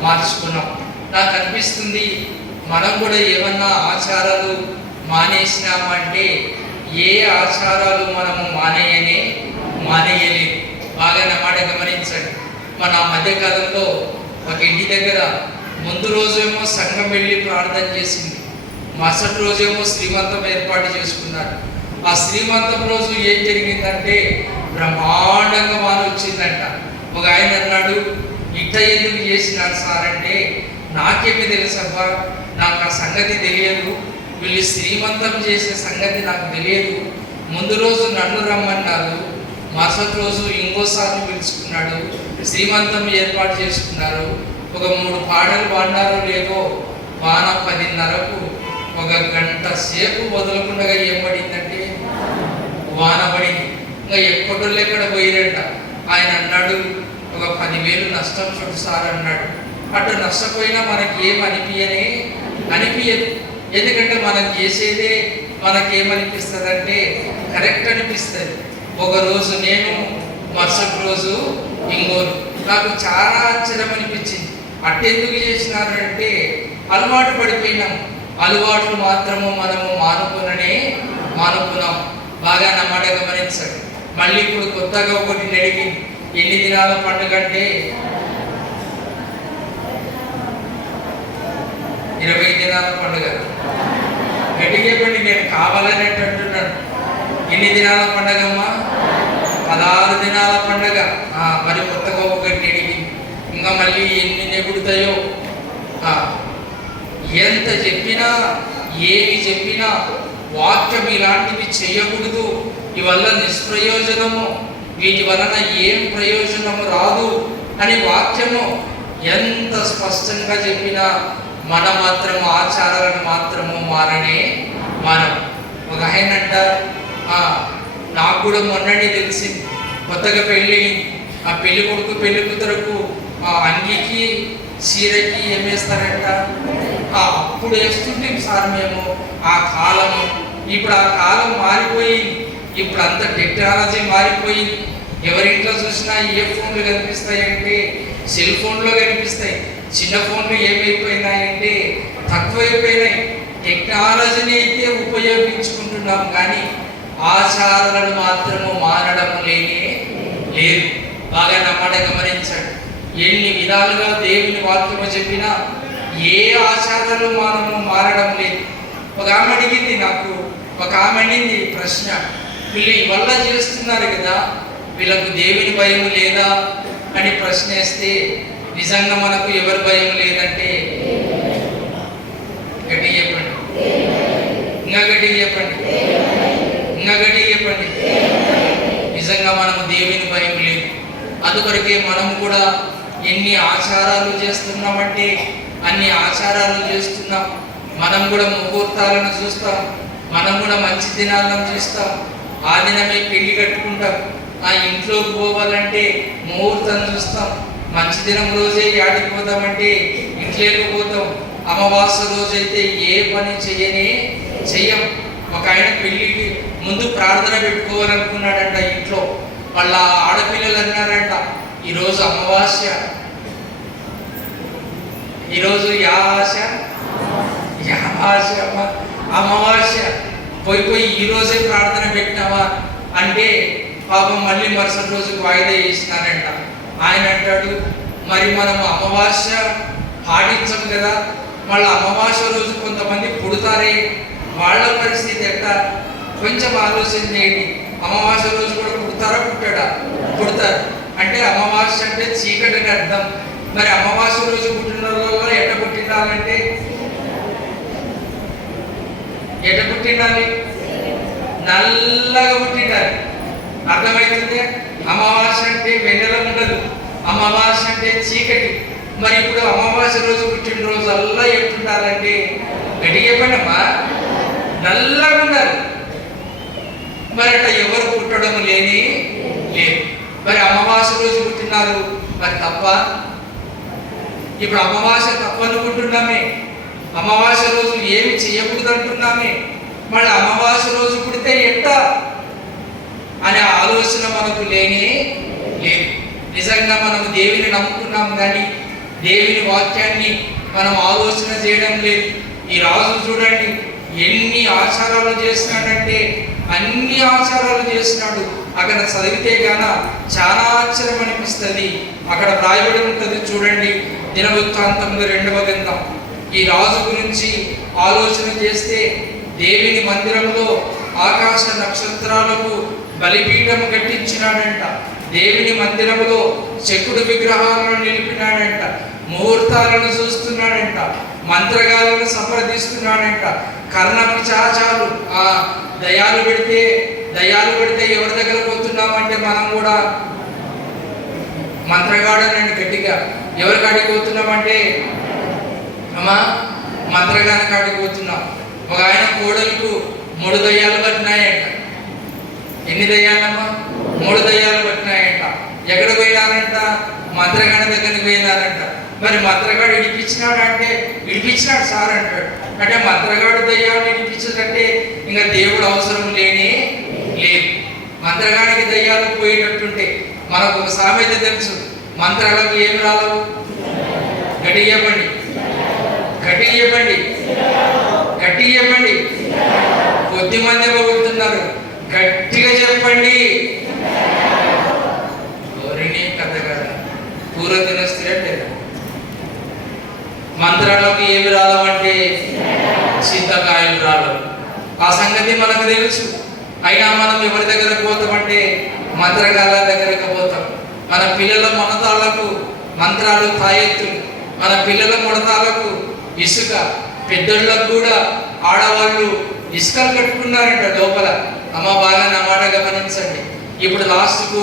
మార్చుకున్నాం. నాకు అనిపిస్తుంది మనం కూడా ఏమన్నా ఆచారాలు మానేసినామంటే ఏ ఆచారాలు మనము మానేయలేదు. బాగా నా మాట గమనించండి. మన మధ్యకాలంలో ఒక ఇంటి దగ్గర ముందు రోజేమో సంఘం వెళ్ళి ప్రార్థన చేసింది, మరుసటి రోజేమో శ్రీమంతం ఏర్పాటు చేసుకున్నారు. ఆ శ్రీమంతం రోజు ఏం జరిగిందంటే బ్రహ్మాండంగా వాన వచ్చిందంట. ఒక ఆయన అన్నాడు, ఇట్ట ఎందుకు చేసినారు సార్ అంటే, నాకేమి తెలుసబ్బా, నాకు ఆ సంగతి తెలియదు, వీళ్ళు శ్రీమంతం చేసే సంగతి నాకు తెలియదు. ముందు రోజు నన్ను రమ్మన్నారు, మరుసటి రోజు ఇంకోసారి పిలుచుకున్నాడు, శ్రీమంతం ఏర్పాటు చేసుకున్నారు. ఒక 3 పాటలు పాడినారో లేదో వాన 10:30కు 1 గంట సేపు వదలకుండా ఏం పడిందంటే వాన పడింది. ఇంకా ఎక్కడోళ్ళు ఎక్కడ పోయిరంట. ఆయన అన్నాడు, ఒక 10,000 నష్టం చూడు సార్ అన్నాడు. అటు నష్టపోయినా మనకి ఏం అనిపించదు. ఎందుకంటే మనం చేసేదే మనకేమనిపిస్తుంది అంటే కరెక్ట్ అనిపిస్తుంది. ఒక రోజు నేను, మరుసటి రోజు ఇంకోరు. నాకు చాలా ఆశ్చర్యం అనిపించింది. అట్టెందుకు చేసినారంటే అలవాటు పడిపోయినాం. అలవాట్లు మాత్రము మనము మానుకున్నాం. బాగా నా మాట గమనించండి. మళ్ళీ ఇప్పుడు కొత్తగా ఒకటి అడిగింది, ఎన్ని దినాల పండుగ అంటే 20 దినాల పండుగ. గట్టిగా చెప్పండి, నేను కావాలని అంటున్నాను. ఎన్ని దినాల పండుగమ్మా? 16 దినాల పండుగ. మరి కొత్తగా ఒకటి అడిగింది. ఇంకా మళ్ళీ ఎన్ని నెగుడుతాయో. ఎంత చెప్పినా ఏమి చెప్పినా వాక్యం ఇలాంటివి చేయకూడదు, ఇవల్ల నిష్ప్రయోజనము, వీటి వలన ఏం ప్రయోజనము రాదు అని వాక్యము ఎంత స్పష్టంగా చెప్పినా మన మాత్రము ఆచారాలను మాత్రము మనం. ఒక ఆయన అంటారు, నాకు కూడా మొన్ననే తెలిసింది, కొత్తగా పెళ్ళి, ఆ పెళ్లి కొడుకు పెళ్లి కూతురకు అంగికి చీరకి ఏం వేస్తారంట, అప్పుడు వేస్తుంటే సార్ మేము ఆ కాలము. ఇప్పుడు ఆ కాలం మారిపోయింది, ఇప్పుడు అంత టెక్నాలజీ మారిపోయింది. ఎవరింట్లో చూసినా ఏ ఫోన్లు కనిపిస్తాయంటే సెల్ ఫోన్లో కనిపిస్తాయి. చిన్న ఫోన్లు ఏమైపోయినాయంటే తక్కువైపోయినాయి. టెక్నాలజీని అయితే ఉపయోగించుకుంటున్నాం కానీ ఆచారాలను మాత్రము మారడం లేదు. బాగా నమ్మడ గమనించండి. ఎన్ని విధాలుగా దేవుని వాక్యము చెప్పినా ఏ ఆచారాలు మనము మారడం లేదు. ఒక ఆమె అడిగింది నాకు, ప్రశ్న, వీళ్ళు ఇవల్ల చేస్తున్నారు కదా, వీళ్ళకు దేవుని భయం లేదా అని ప్రశ్న వేస్తే, నిజంగా మనకు ఎవరి భయం లేదంటే గట్టిగా చెప్పండి, ఇంకా గట్టిగా చెప్పండి. నిజంగా మనము దేవుని భయం లేదు. అందుకొరకే మనము కూడా ఎన్ని ఆచారాలు చేస్తున్నామంటే అన్ని ఆచారాలు చేస్తున్నాం. మనం కూడా ముహూర్తాలను చూస్తాం, మనం కూడా మంచి దినాలను చూస్తాం. ఆ దినమే పెళ్లి కట్టుకుంటాం. ఆ ఇంట్లోకి పోవాలంటే ముహూర్తం చూస్తాం. మంచి దినం రోజే యాడికి పోతామంటే ఇంట్లోకి పోతాం. అమావాస్య రోజైతే ఏ పని చెయ్యం. ఒక ఆయన పెళ్లికి ముందు ప్రార్థన పెట్టుకోవాలనుకున్నాడంట ఇంట్లో. వాళ్ళ ఆడపిల్లలు అన్నారంట, ఈరోజు అమావాస్య, ఈరోజు అమావాస్య పోయి ఈరోజే ప్రార్థన పెట్టినావా అంటే పాపం మళ్ళీ మరుసటి రోజుకు వాయిదా వేసినారంట. ఆయన అంటాడు, మరి మనం అమావాస్య పాటించం కదా, మళ్ళీ అమావాస్య రోజు కొంతమంది పుడతారే, వాళ్ళ పరిస్థితి ఎట్లా? కొంచెం ఆలోచన చేయండి. అమావాస్య రోజు కూడా పుడతారు అంటే అమావాస్య అంటే చీకటి అని అర్థం. మరి అమావాస్య రోజు పుట్టిన వాళ్ళు ఎట్ట పుట్టిండాలంటే నల్లగా పుట్టిండాలి. అర్థమవుతుంది? అమావాస్య అంటే వెన్నెల ఉండదు, అమావాస్య అంటే చీకటి. మరి ఇప్పుడు అమావాస్య రోజు పుట్టినరోజు అల్లా ఎట్టుండాలంటే గట్టిగా చెప్పండమ్మా, నల్లగా ఉండాలి. మరి అట్లా ఎవరు పుట్టడం లేదు. మరి అమావాస్య రోజు పుట్టినారు, మరి తప్ప? ఇప్పుడు అమావాస్య తప్పనుకుంటున్నామే, అమావాస్య రోజు ఏమి చేయకూడదు అంటున్నామే. మళ్ళీ అమావాస్య రోజు పుడితే ఎట్టా అనే ఆలోచన మనకు లేనే లేదు. నిజంగా మనం దేవుని నమ్ముకున్నాం కానీ దేవుని వాక్యాన్ని మనం ఆలోచన చేయడం లేదు. ఈ రాజు చూడండి ఎన్ని ఆచారాలు చేస్తున్నాడంటే అన్ని ఆచారాలు చేస్తున్నాడు. అక్కడ చదివితే గాన చాలా ఆశ్చర్యం అనిపిస్తుంది. అక్కడ రాయబడి ఉంటుంది చూడండి, దినవృత్తాంతంలో 2వ గ్రంథం. ఈ రాజు గురించి ఆలోచన చేస్తే దేవుని మందిరంలో ఆకాశ నక్షత్రాలకు బలిపీఠం కట్టించినాడంట. దేవుని మందిరంలో చెక్కుడు విగ్రహాలను నిలిపినాడంట. ముహూర్తాలను చూస్తున్నాడంట. మంత్రగాలను సంప్రదిస్తున్నాడంట. కర్ణ పిశాచాలు ఆ దయాలు పెడితే ఎవరి దగ్గర పోతున్నామంటే మనం కూడా మంత్రగాడనండి గట్టిగా. ఎవరి కాడికి పోతున్నామంటే అమ్మా మంత్రగాని కాడికి పోతున్నాం. ఒక ఆయన కోడలకు 3 దయ్యాలు పట్టినాయంట. ఎన్ని దయ్యాలమ్మా? 3 దయ్యాలు పట్టినాయంట. ఎక్కడ పోయినారంట? మంత్రగాడి దగ్గరికి పోయినారంట. మరి మంత్రగాడు ఇడిపించినాడంటే ఇడిపించినాడు సార్ అంటాడు. అంటే మంత్రగాడు దయ్యాలు ఇడిపించాడంటే ఇంకా దేవుడు అవసరం లేనే లేదు. మంత్రగాడికి దయ్యాలు పోయేటట్టుంటే మనకు ఒక సామెత తెలుసు, మంత్రాలకు ఏమి రాలవు? గట్టి చెప్పండి, గట్టి చెప్పండి, గట్టి చెప్పండి. కొద్ది మంది పొగుడుతున్నారు, గట్టిగా చెప్పండి. ఎవరిని కథగా పూర తినస్తే మంత్రాలకు ఏమి రాలవంటే చింతకాయలు రాలవు. ఆ సంగతి మనకు తెలుసు. అయినా మనం ఎవరి దగ్గరకు పోతామంటే మంత్రగాల దగ్గరకు పోతాం. మన పిల్లల మొనతాలకు మంత్రాలు తాయెత్తులు, మన పిల్లల మొడతాలకు ఇసుక. పెద్దోళ్ళకు కూడా ఆడవాళ్ళు ఇసుకలు కట్టుకున్నారంట లోపల. అమ్మ బాగా నా మాట గమనించండి. ఇప్పుడు లాస్ట్కు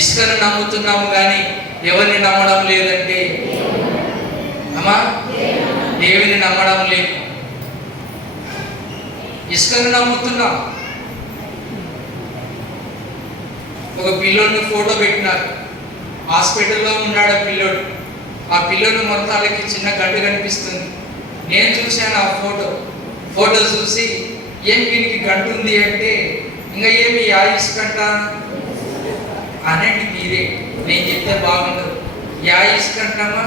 ఇసుకను నమ్ముతున్నాము కానీ ఎవరిని నమ్మడం లేదంటే అమ్మా దేవుని నమ్మడం లేదు. ఇసుకను నమ్ముతున్నాం. ఒక పిల్లోడిని ఫోటో పెట్టినారు. హాస్పిటల్లో ఉన్నాడు ఆ పిల్లోడు. ఆ పిల్లోడు మొత్తాలకి చిన్న గడ్డ కనిపిస్తుంది. నేను చూశాను ఆ ఫోటో చూసి ఏం వీనికి గంట ఉంది అంటే ఇంకా ఏమి యా ఇసుకంట అనండి మీరే. నేను చెప్తే బాగుండదు. యా ఇసుకంటామా?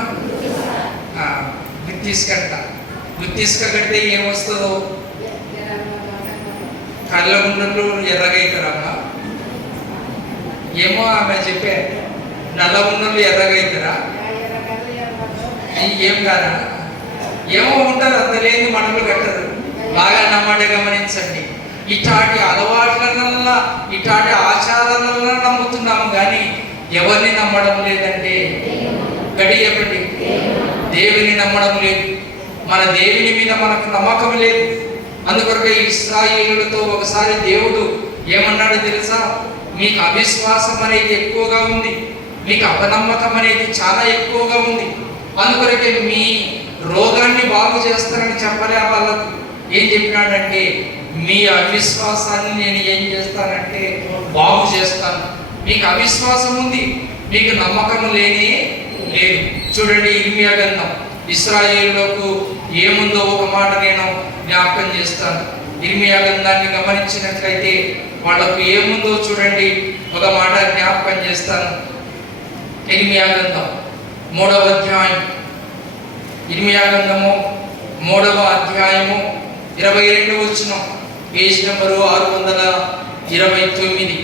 గుత్తిసుకంట. గుత్తిసుక కడితే ఏమొస్తుందో? కళ్ళ గుండెలు ఎర్రగైతారమ్మా. ఏమో ఆమె చెప్పే నల్ల గుండెలు ఎర్రగైతారా? ఏం కాదా? ఏమో ఉంటారు, అంత లేని మనలు కట్టరు. బాగా నమ్మాట గమనించండి. ఇట్లాంటి అలవాట్లనల్లా ఇట్లాంటి ఆచారాలన్నా నమ్ముతున్నాము కానీ ఎవరిని నమ్మడం లేదంటే గడి చెప్పండి. దేవుని నమ్మడం లేదు. మన దేవుని మీద మనకు నమ్మకం లేదు. అందుకొరకే ఇశ్రాయేలులతో ఒకసారి దేవుడు ఏమన్నాడో తెలుసా? మీకు అవిశ్వాసం అనేది ఎక్కువగా ఉంది, మీకు అపనమ్మకం అనేది చాలా ఎక్కువగా ఉంది. అందుకొరకే మీ రోగాన్ని బాగు చేస్తానని చెప్పలే వాళ్ళకు. ఏం చెప్పినాడంటే మీ అవిశ్వాసాన్ని నేను ఏం చేస్తానంటే బాగు చేస్తాను. మీకు అవిశ్వాసం ఉంది, మీకు నమ్మకం లేనే లేదు. చూడండి ఇర్మియా గ్రంథం. ఇశ్రాయేలులకు ఏముందో ఒక మాట నేను జ్ఞాపకం చేస్తాను. ఇర్మియా గ్రంథాన్ని గమనించినట్లయితే వాళ్ళకు ఏముందో చూడండి, ఒక మాట జ్ఞాపకం చేస్తాను. ఇర్మియా గ్రంథం 3వ అధ్యాయం. ఇర్మియా గ్రంథము 3వ అధ్యాయము 22వ వచనం. Page number 629.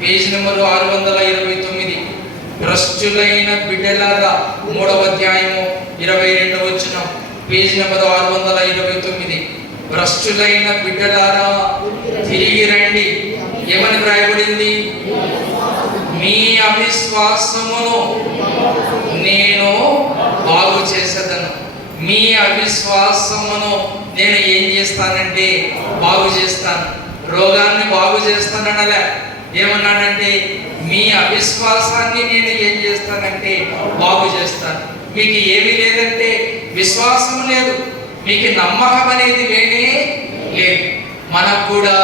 Page number 629. భ్రష్టులైన బిడ్డలారా 3వ అధ్యాయము 22వ వచనం. Page number 629. భ్రష్టులైన బిడ్డలారా తిరిగి రండి. ఏమని వ్రాయబడింది? మీ అవిశ్వాసమును నేను బాగు చేసేదను. మీ అవిశ్వాసమును నేను ఏం చేస్తానంటే బాగు చేస్తాను. రోగాన్ని బాగు చేస్తాననలే. ఏమన్నానంటే మీ అవిశ్వాసాన్ని నేను ఏం చేస్తానంటే బాగు చేస్తాను. మీకు ఏమీ లేదంటే విశ్వాసం లేదు, మీకు నమ్మకం అనేది లేనే లేదు. మనకు కూడా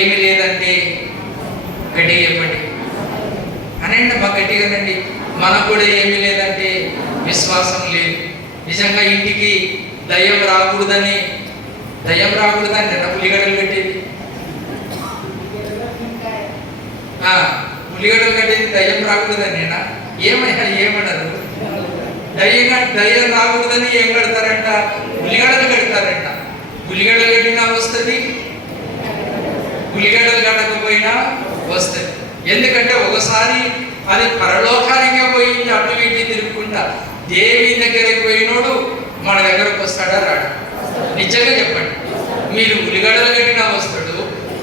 ఏమి లేదంటే గట్టి చెప్పండి అనండి, మా గట్టిగానండి. మనకు కూడా ఏమి లేదంటే విశ్వాసం లేదు. నిజంగా ఇంటికి దయ్యం రాకూడదని పులిగడలు కట్టేది. ఉల్లిగడ్డలు కట్టేది దయ్యం రాకూడదని నేనా? ఏమైనా ఏమన్నారు? దయ్యం రాకూడదని ఏం కడతారంట? ఉల్లిగడ్డలు కడతారంట. ఉల్లిగడ్డలు కట్టినా వస్తుంది, ఉల్లిగడ్డలు కట్టకపోయినా వస్తుంది. ఎందుకంటే ఒకసారి అది పరలోకానికే పోయింది, అటు ఇటు తిరుగుకుంటా. దేవుని దగ్గరికి పోయినోడు మన దగ్గరకు వస్తాడా రాడా? నిజంగా చెప్పండి. మీరు ఉల్లిగడ్డలు కట్టినా వస్తాడు,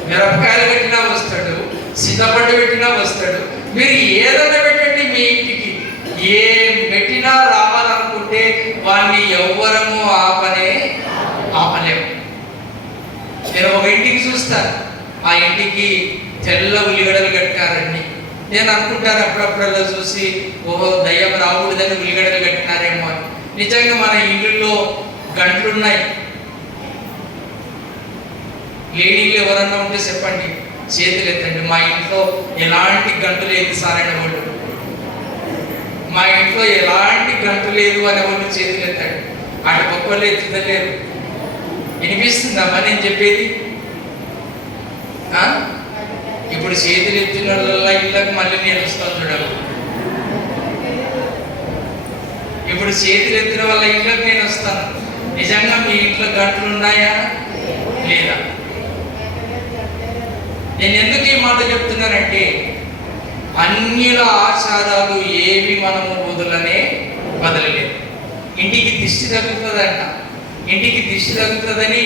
మిరపకాయలు కట్టినా వస్తాడు, చింతపండు పెట్టినా వస్తాడు. మీరు ఏదైనా పెట్టండి మీ ఇంటికి, ఏం పెట్టినా రావాలనుకుంటే వాడిని ఎవ్వరము ఆపలేము. నేను ఒక ఇంటికి చూస్తాను, ఆ ఇంటికి తెల్ల ఉల్లిగడ్డలు కట్టారండి. నేను అనుకుంటాను అప్పుడప్పుడల్లా చూసి, ఓహో దయ్యం రాకూడదని ఉల్లిగడ్డలు కట్టినారేమో అని. నిజంగా మన ఇళ్ళల్లో గంటలున్నాయి. లేడీలు ఎవరన్నా ఉంటే చెప్పండి, చేతులు ఎత్తండి. మా ఇంట్లో ఎలాంటి గంటు లేదు సార్ అనే వాళ్ళు, మా ఇంట్లో ఎలాంటి గంటు లేదు అనే వాళ్ళు చేతులు ఎత్తండి. అటు ఒక్కళ్ళు ఎత్తుతలేరు. వినిపిస్తుందమ్మా నేను చెప్పేది? ఇప్పుడు చేతులు ఎత్తిన ఇళ్ళకి మళ్ళీ నేను వస్తాను చూడము. ఇప్పుడు చేతులు ఎత్తిన వాళ్ళ ఇళ్ళకి నేను వస్తాను. నిజంగా మీ ఇంట్లో గంటలు ఉన్నాయా లేదా? నేను ఎందుకు ఈ మాట చెప్తున్నానంటే, అన్యుల ఆచారాలు ఏవి మనము వదలలేదు. ఇంటికి దిష్టి తగ్గుతుందంట. ఇంటికి దిష్టి తగ్గుతుందని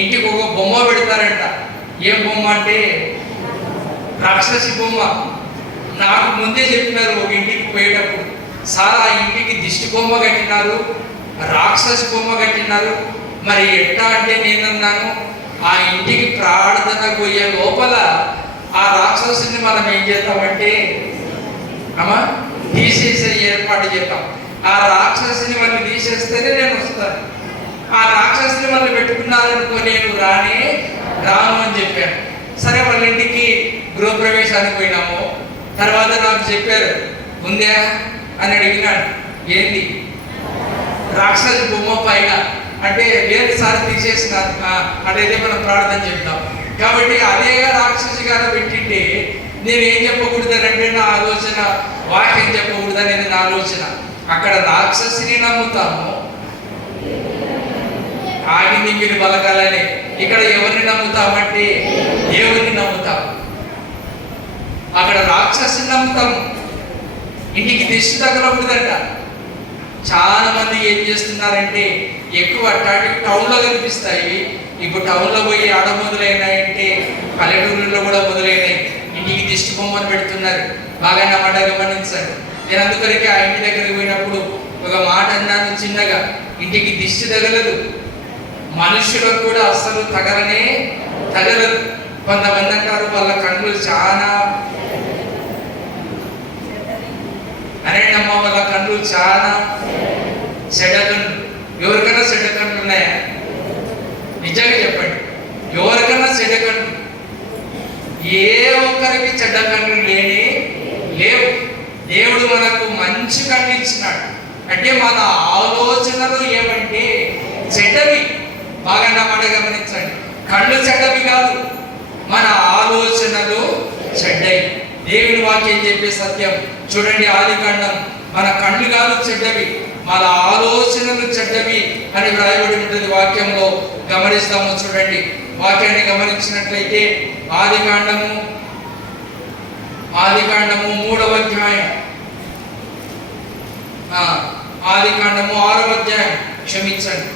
ఇంటికి ఒక బొమ్మ పెడతారంట. ఏం బొమ్మ అంటే రాక్షసి బొమ్మ. నాకు ముందే చెప్పినారు ఒక ఇంటికి పోయేటప్పుడు, సార్ ఆ ఇంటికి దిష్టి బొమ్మ కట్టినారు, రాక్షసి బొమ్మ కట్టినారు. మరి ఎట్టా అంటే నేనన్నాను, ఆ ఇంటికి ప్రార్థన పోయే లోపల ఆ రాక్షసుని మనం ఏం చేస్తామంటే తీసేసే ఏర్పాటు చేద్దాం. ఆ రాక్షసుని వాళ్ళు తీసేస్తేనే నేను వస్తాను. ఆ రాక్షసుని వాళ్ళు పెట్టుకున్నారనుకో నేను రాను అని చెప్పాను. సరే వాళ్ళ ఇంటికి గృహప్రవేశానికి పోయినాము. తర్వాత నాకు చెప్పారు, ఉందా అని అడిగినాడు. ఏంది? రాక్షసి బొమ్మ పైన అంటే లేదు సార్ తీసేసినారు. అటైతే మనం ప్రార్థన చెప్తాం. కాబట్టి అదే రాక్షసి గారు పెట్టింటే నేనేం చెప్పకూడదనంటే నా ఆలోచన, వాక్యం చెప్పకూడదనేది నా ఆలోచన. అక్కడ రాక్షసిని నమ్ముతాము, ఆగింది మీరు బలకాలని. ఇక్కడ ఎవరిని నమ్ముతామంటే దేవుని నమ్ముతాం. అక్కడ రాక్షసిని నమ్ముతాము. ఇంటికి దిష్టి తగలకూడదంట. చాలా మంది ఏం చేస్తున్నారంటే, ఎక్కువ అట్లాంటి టౌన్లో కనిపిస్తాయి. ఇప్పుడు టౌన్లో పోయి ఆడ మొదలైనాయంటే పల్లెటూరులో కూడా మొదలైనాయి. ఇంటికి దిష్టి బొమ్మను పెడుతున్నారు. బాగా నా మాట గమనించండి. నేను అందుకరికి ఆ ఇంటి దగ్గరికి పోయినప్పుడు ఒక మాట అన్నాను చిన్నగా, ఇంటికి దిష్టి తగలదు, మనుషులకు కూడా అస్సలు తగలదు. కొంతమంది అంటారు వాళ్ళ కళ్ళు చాలా అనేనమ్మా, వాళ్ళ కళ్ళు చాలా చెడ్డ కళ్ళు. ఎవరికైనా చెడ్డ కళ్ళు ఉన్నాయా? నిజంగా చెప్పండి, ఎవరికైనా చెడ్డ కళ్ళు? ఏ ఒక్కరికి చెడ్డ కళ్ళు లేవు. దేవుడు మనకు మంచి కళ్ళు ఇచ్చినాడు. అంటే మన ఆలోచనలు ఏమంటే చెడ్డవి. బాగా నా మాట గమనించండి. కళ్ళు చెడ్డవి కాదు, మన ఆలోచనలు చెడ్డవి. దేవుని వాక్యం చెప్పే సత్యం చూడండి. ఆదికాండం, మన కళ్ళు కాదు చెడ్డవి, మన ఆలోచనలు చెడ్డవి అని వ్రాయబడి ఉంటుంది వాక్యంలో. గమనిస్తాము చూడండి. వాక్యాన్ని గమనించినట్లయితే ఆదికాండము 3వ అధ్యాయం, ఆదికాండము 6వ అధ్యాయం, క్షమించండి,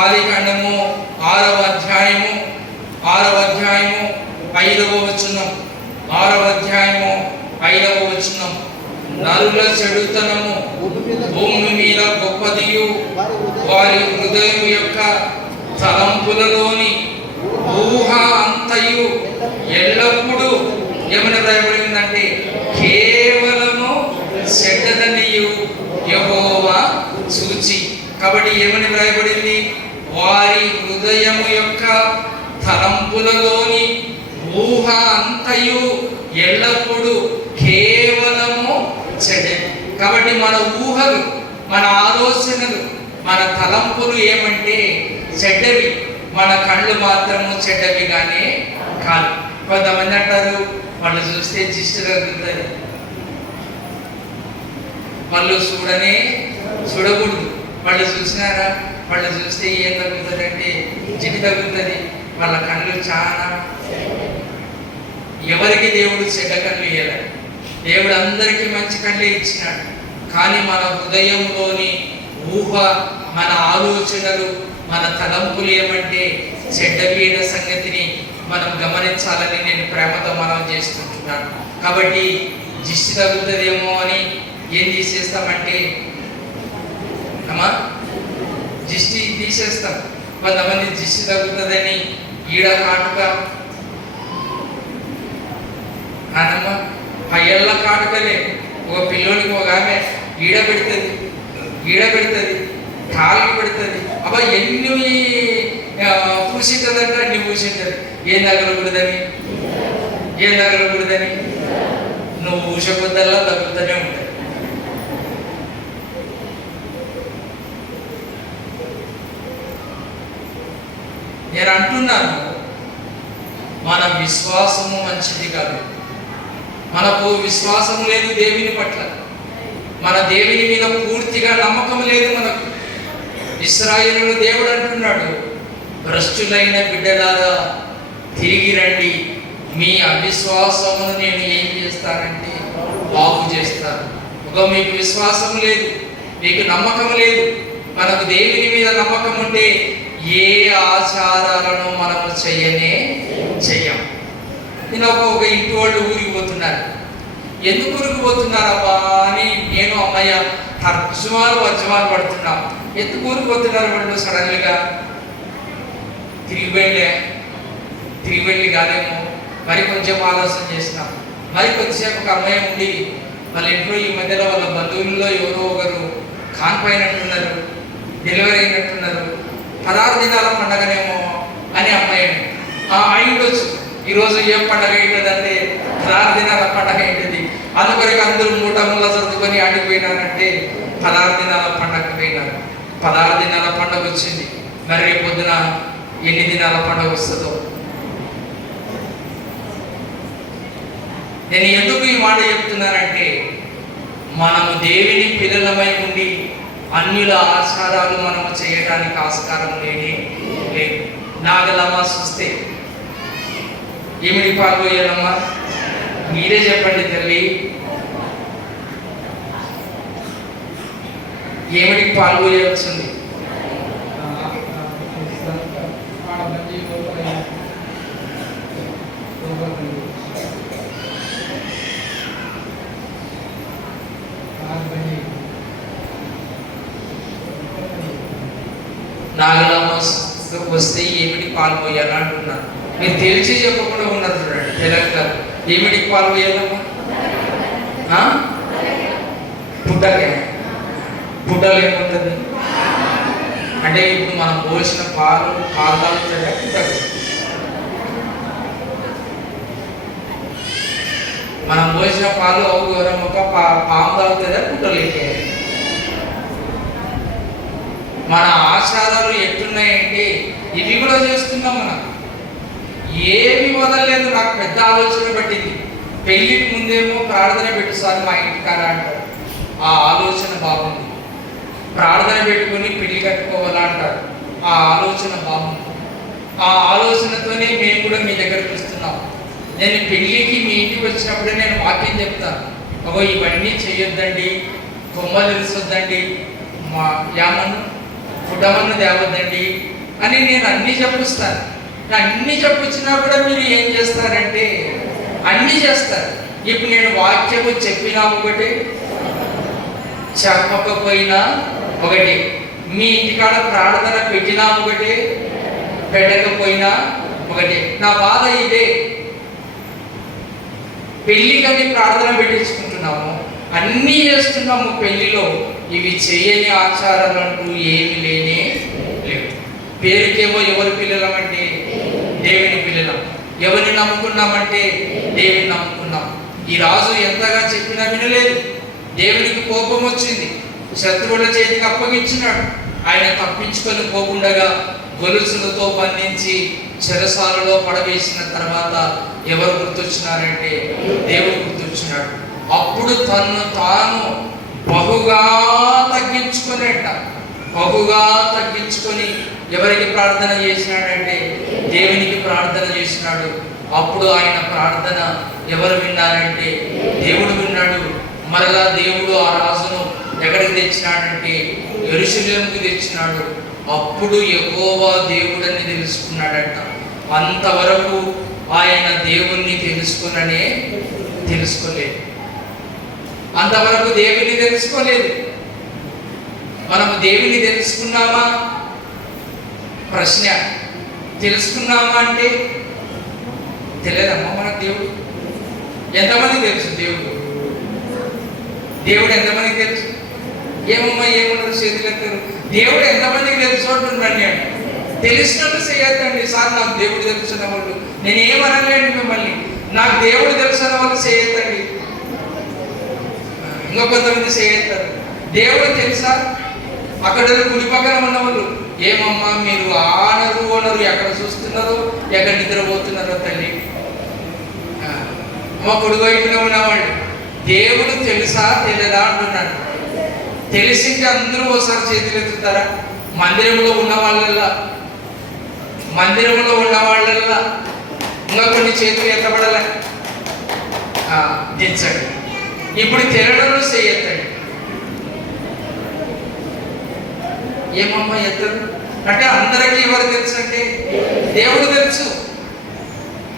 ఆదికాండము 6వ అధ్యాయము 5వ వచనం, 6వ అధ్యాయము 5వ వచనం. నరుల చెడుతనము భూమి మీద గొప్పదియు, వారి హృదయం యొక్క తలంపులలోని ఊహ అంతయు ఎల్లప్పుడూ ఏమని రాయబడిందంటే కేవలము చెడ్డదనియు యెహోవా చూచి. కాబట్టి ఏమని రాయబడింది? వారి హృదయము యొక్క తలంపులలోని ఊహ అంతయు ఎల్లప్పుడూ కేవలము చెడ్డది. కాబట్టి మన ఊహలు, మన ఆలోచనలు, మన తలంపులు ఏమంటే చెడ్డవి. మన కళ్ళు మాత్రము చెడ్డవి కానీ కాదు. కొంతమంది అంటారు వాళ్ళు చూస్తే దిష్టి తగులుతుంది. వాళ్ళు చూడకూడదు. వాళ్ళు చూసినారా, వాళ్ళు చూస్తే ఏం తగ్గుతుంది అంటే జిడ్డు తగ్గుతుంది. వాళ్ళ కళ్ళు చాలా, ఎవరికి దేవుడు చెడ్డ కళ్ళు ఇవ్వలేదు. దేవుడు అందరికీ మంచి కళ్ళే ఇచ్చినాడు. కానీ మన హృదయంలోని ఊహ, మన ఆలోచనలు, మన తలంపులు ఏమంటే చెడ్డమైన సంగతిని మనం గమనించాలని నేను ప్రేమతో మనం చేస్తుంటున్నాను. కాబట్టి దిష్టి తగ్గుతుందేమో అని ఏం తీసేస్తామంటే అమ్మా దిష్టి తీసేస్తాం. కొంతమంది దిష్టి తగ్గుతుందని ఈడ కాటుక, నానమ్మ 5 ఏళ్ళ కాటుకలే ఒక పిల్లోనికి ఒక ఆమె ఈడ పెడుతుంది, కాలుకి పెడుతుంది. అబ్బా ఎన్ని పూసింటుందంటే అన్ని పూసింటుంది. ఏం తగలకూడదని నువ్వు ఊసకొద్దల్లా తగ్గుతూనే ఉంటుంది. నేను అంటున్నాను, మన విశ్వాసము మంచిది కాదు. మనకు విశ్వాసం లేదు దేవుని పట్ల, మన దేవుని మీద పూర్తిగా నమ్మకం లేదు మనకు. ఇశ్రాయేలులో దేవుడు అంటున్నాడు, భ్రష్టులైన బిడ్డలారా తిరిగి రండి, మీ అవిశ్వాసమును నేను ఏం చేస్తానంటే బాగు చేస్తాను. ఒక మీకు విశ్వాసం లేదు, మీకు నమ్మకం లేదు. మనకు దేవుని మీద నమ్మకం ఉంటే ఏ ఆచారాలను మనము చెయ్యం. నేను ఒక ఇంటి వాళ్ళు ఊరికి పోతున్నారు. ఎందుకు ఊరికి పోతున్నారబ్బా అని నేను అమ్మయ్య సుమారు వజ్జమాలు పడుతున్నాం. ఎందుకు ఊరికి పోతున్నారు వాళ్ళు? సడన్గా తిరిగి వెళ్ళి కాలేమో, మరి కొంచెం ఆలోచన చేసినాం. మరి కొద్దిసేపు ఒక అమ్మాయి ఉండి వాళ్ళ ఇంట్లో ఈ మధ్యలో వాళ్ళ బంధువుల్లో ఎవరో ఒకరు కాన్పోయినట్టున్నారు, డెలివరీ అయినట్టున్నారు, 16 దినాల పండగనేమో అని అమ్మాయి అయిండొచ్చు. ఈరోజు ఏం పండగ ఏంటంటే 16 దినాల పండగ ఏంటిది. అందుకొరకు అందరూ మూట ముళ్ళ సర్దుకొని ఆడిపోయినారంటే 16 దినాల పండగ పోయినారు. 16 దినాల పండగ వచ్చింది. మరి రేపు పొద్దున ఎన్ని దినాల పండగ వస్తుందో. నేను ఎందుకు ఈ మాట చెప్తున్నానంటే, మనము దేవుని పిల్లలమై ఉండి అన్యుల ఆచారాలు మనము చేయడానికి ఆస్కారం లేదు. నాగలమ్మ చూస్తే ఏమిటి పాల్గొయ్యాలమ్మా? మీరే చెప్పండి తల్లి, ఏమిటికి పాల్గొయ్యాల్సింది? నాగలమ్మ వస్తే ఏమిటికి పాల్గొయ్యాలని అంటున్నాను. మీరు తెలిసి చెప్పకుండా ఉన్నారు చూడండి. తెలంగాణ ఏమిటికి పాల్గొయ్యాలమ్మా? పుట్టలు ఏముంటుంది అంటే ఇప్పుడు మనం పోసిన పాలు తాగుతుంటే పుట్టకు, మనం పోసిన పాలు ఎవరమ్మ పాము తాగుతుందా పుట్టలేకే. మన ఆచారాలు ఎట్టున్నాయంటే ఇవి కూడా చేస్తున్నాం. మనం ఏమి వదలలేదు. నాకు పెద్ద ఆలోచన పట్టింది. పెళ్ళికి ముందేమో ప్రార్థన పెట్టు సార్ మా ఇంటికాడ అంటారు. ఆ ఆలోచన బాగుంది. ప్రార్థన పెట్టుకొని పెళ్లి కట్టుకోవాలా అంటారు. ఆ ఆలోచన బాగుంది. ఆ ఆలోచనతోనే మేము కూడా మీ దగ్గరకు వస్తున్నాం. నేను పెళ్ళికి మీ ఇంటికి వచ్చినప్పుడే నేను వాక్యం చెప్తాను. ఇవన్నీ చేయొద్దండి, కొమ్మలు తెలుసొద్దండి, మా యామన్ను పుట్టమన్ను తేవద్దండి అని నేను అన్నీ చెప్పిస్తాను. అన్నీ చెప్పించినా కూడా మీరు ఏం చేస్తారంటే అన్నీ చేస్తారు. ఇప్పుడు నేను వాక్యము చెప్పినా ఒకటి, చెప్పకపోయినా ఒకటి, మీ ఇంటికాడ ప్రార్థన పెట్టినా ఒకటి, పెట్టకపోయినా ఒకటి. నా బాధ ఇదే. పెళ్ళికని ప్రార్థన పెట్టించుకుంటున్నాము, అన్నీ చేస్తున్నాము పెళ్లిలో. ఇవి చేయని ఆచారాలు అంటూ ఏమి లేవు. పేరుకేమో ఎవరి పిల్లలమంటే దేవుని పిల్లలం. ఎవరిని నమ్ముకున్నామంటే దేవుని నమ్ముకున్నాం. ఈ రాజు ఎంతగా చెప్పినా వినలేదు. దేవునికి కోపం వచ్చింది, శత్రువుల చేతికి అప్పగించినాడు. ఆయన తప్పించుకొని పోకుండగా గొలుసులతో బంధించి చెరసాలలో పడవేసిన తర్వాత ఎవరు గుర్తొచ్చినారంటే దేవుడు గుర్తొచ్చినాడు. అప్పుడు తను తాను బహుగా తగ్గించుకొని ఎవరికి ప్రార్థన చేసినాడంటే దేవునికి ప్రార్థన చేసినాడు. అప్పుడు ఆయన ప్రార్థన ఎవరు విన్నారంటే దేవుడు విన్నాడు. మరలా దేవుడు ఆ రాజును ఎక్కడికి తెచ్చినాడంటే యెరూషలేముకు తెచ్చినాడు. అప్పుడు యెహోవా దేవుడని తెలుసుకున్నాడట. అంతవరకు ఆయన దేవుణ్ణి తెలుసుకోలేదు. అంతవరకు దేవుని తెలుసుకోలేదు. మనము దేవుని తెలుసుకున్నామా? ప్రశ్న. తెలుసుకున్నామా అంటే తెలియదమ్మా మనకు దేవుడు. ఎంతమందికి తెలుసు దేవుడు ఎంతమందికి తెలుసు? ఏమమ్మా ఏమన్నారు చేతులు ఎత్తారు? దేవుడు ఎంతమందికి తెలుసు అంటున్నాను నేను. తెలిసినట్టు చేయొద్దండి. సార్ నాకు దేవుడు తెలుసిన వాళ్ళు, నేను ఏమనలేండి మిమ్మల్ని, నాకు దేవుడు తెలిసిన వాళ్ళు చేయొద్దండి. ఇంకా కొంతమంది చేయొత్తారు. దేవుడు తెలుసా? అక్కడ కుడి పక్కన ఉన్న వాళ్ళు, ఏమమ్మా మీరు ఓనరు ఎక్కడ చూస్తున్నారో, ఎక్కడ నిద్రపోతున్నారో తల్లి. మా కొడుకు వైపున ఉన్నవాళ్ళు దేవుడు తెలుసా తెలియదా అంటున్నాడు. తెలిసింటే అందరూ ఒకసారి చేతులు ఎత్తుతారా? మందిరంలో ఉన్న వాళ్ళల్లా ఇంకా కొన్ని చేతులు ఎత్తబడాలి. దించండి. ఇప్పుడు తెరడంలో చేయొద్దండి. ఏమమ్మా ఎత్తరు అంటే అందరికీ ఎవరు తెలుసు అంటే దేవుడు తెలుసు.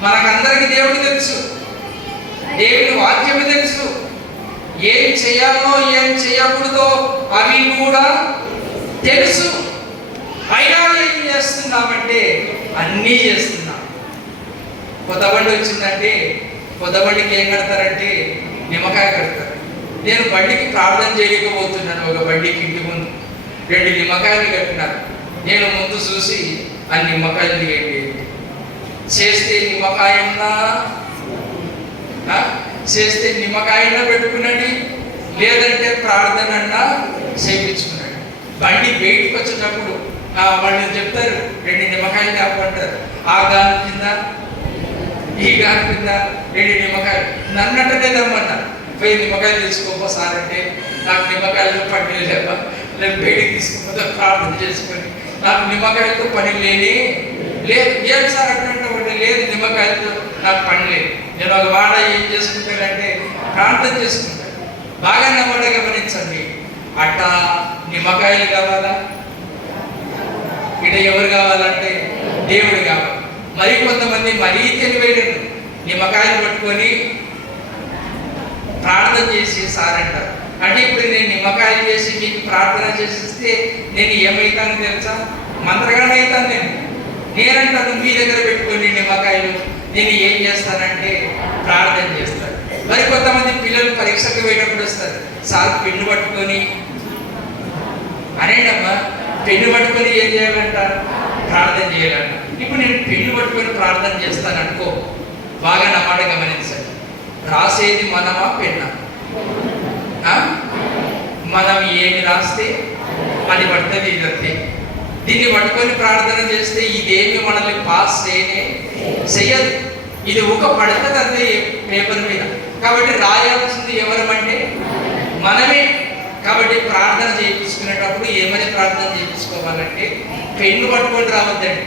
మనకందరికీ దేవుడు తెలుసు. దేవుని వాక్యము తెలుసు. ఏం చేయాలో ఏం చేయకూడదో అవి కూడా తెలుసు. అయినా ఏం చేస్తున్నామంటే అన్నీ చేస్తున్నాం. కొత్త బండి వచ్చిందంటే కొత్త బండికి ఏం కడతారంటే నిమ్మకాయ కడతారు. నేను బండికి ప్రార్థన చేయకపోతున్నాను. ఒక బండికి ఇంటి ముందు 2 నిమ్మకాయలు కట్టినారు. నేను ముందు చూసి ఆ నిమ్మకాయలు తీయండి, చేస్తే నిమ్మకాయన పెట్టుకున్నాడు, లేదంటే ప్రార్థన చేయించుకున్నాడు. బండి బయటకు వచ్చేటప్పుడు వాళ్ళు చెప్తారు 2 నిమ్మకాయలు కాపాడతారు. ఆ గాలి కింద ఈ గాలి కింద 2 నిమ్మకాయలు. నన్నట్టనే రమ్మన్నారు. 10 నిమ్మకాయలు తీసుకోపో సార్ అంటే నాకు నిమ్మకాయలతో పని లేవా, నేను బయటికి తీసుకుపోతే ప్రార్థన చేసుకొని నాకు నిమ్మకాయలతో పని లేదు. ఏం సార్ అంటే లేదు, నిమ్మకాయలతో నాకు పని లేదు. నేను ఒక వాడ ఏం చేసుకుంటానంటే ప్రార్థన చేసుకుంటాను. బాగా నమ్మడ గమనించండి. అట్టా నిమ్మకాయలు కావాలా? ఇట ఎవరు కావాలంటే దేవుడు కావాలి. మరి కొంతమంది మరీ తెలివైన నిమ్మకాయలు పట్టుకొని ప్రార్థన చేసి సార్ అంటారు. అంటే ఇప్పుడు నేను నిమ్మకాయలు చేసి మీకు ప్రార్థన చేసిస్తే నేను ఏమవుతాను తెలుసా? మంత్రగానే అవుతాను. నేనంటాను మీ దగ్గర పెట్టుకొని నిమ్మకాయలు నేను ఏం చేస్తానంటే ప్రార్థన చేస్తాను. మరి కొంతమంది పిల్లలు పరీక్షకు పోయినప్పుడు వస్తారు. సార్ పెన్ను పట్టుకొని అనేటమ్మా, పెన్ను పట్టుకొని ఏం చేయాలంట? ప్రార్థన చేయాలంట. ఇప్పుడు నేను పెన్ను పట్టుకొని ప్రార్థన చేస్తాను అనుకో, బాగా నా మాట గమనించండి. రాసేది మనమా పెన్నా? మనం ఏమి రాస్తే అది పడుతుంది. ఇదంతే. దీన్ని పట్టుకొని ప్రార్థన చేస్తే ఇదేమి మనల్ని పాస్ చేయదు. ఇది ఒక పడుతుంది అంతే పేపర్ మీద. కాబట్టి రాయాల్సింది ఎవరమంటే మనమే. కాబట్టి ప్రార్థన చేయించుకునేటప్పుడు ఏమని ప్రార్థన చేయించుకోవాలంటే పెన్ను పట్టుకొని రావద్దండి.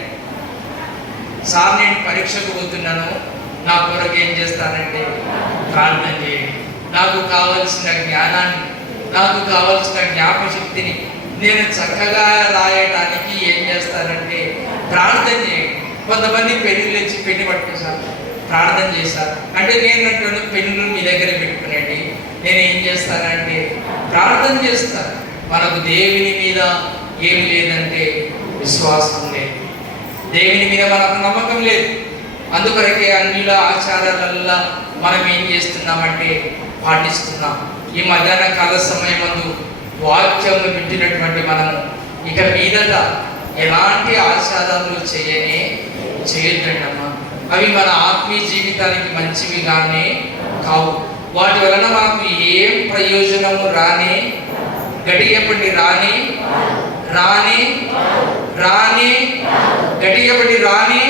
సార్ నేను పరీక్షకు పోతున్నాను, నా కొరకు ఏం చేస్తానంటే ప్రార్థన చేయండి. నాకు కావలసిన జ్ఞానాన్ని, నాకు కావలసిన జ్ఞాపశక్తిని నేను చక్కగా రాయడానికి ఏం చేస్తానంటే ప్రార్థన చేయండి. కొంతమంది పెన్నులు తెచ్చి పెన్ను పట్టుకొస్తారు, ప్రార్థన చేశారు అంటే నేను అంటాను పెన్నులు మీ దగ్గర పెట్టుకునేది. నేను ఏం చేస్తానంటే ప్రార్థన చేస్తాను. మనకు దేవుని మీద ఏమి లేదంటే విశ్వాసం లేదు. దేవుని మీద మనకు నమ్మకం లేదు. అందుకొరకే అన్నిల ఆచారాలల్లా మనం ఏం చేస్తున్నామంటే పాటిస్తున్నాం. ఈ మధ్యాహ్న కాల సమయమందు వాక్యము వింటున్నటువంటి మనము ఇక మీదట ఎలాంటి ఆచారాలు చేయొద్దండమ్మా. అవి మన ఆత్మీయ జీవితానికి మంచివిగానే కావు. వాటి వలన మనకు ఏం ప్రయోజనము గట్టిగా చెప్పండి, రానే రాని, గట్టిగా బట్టి రాని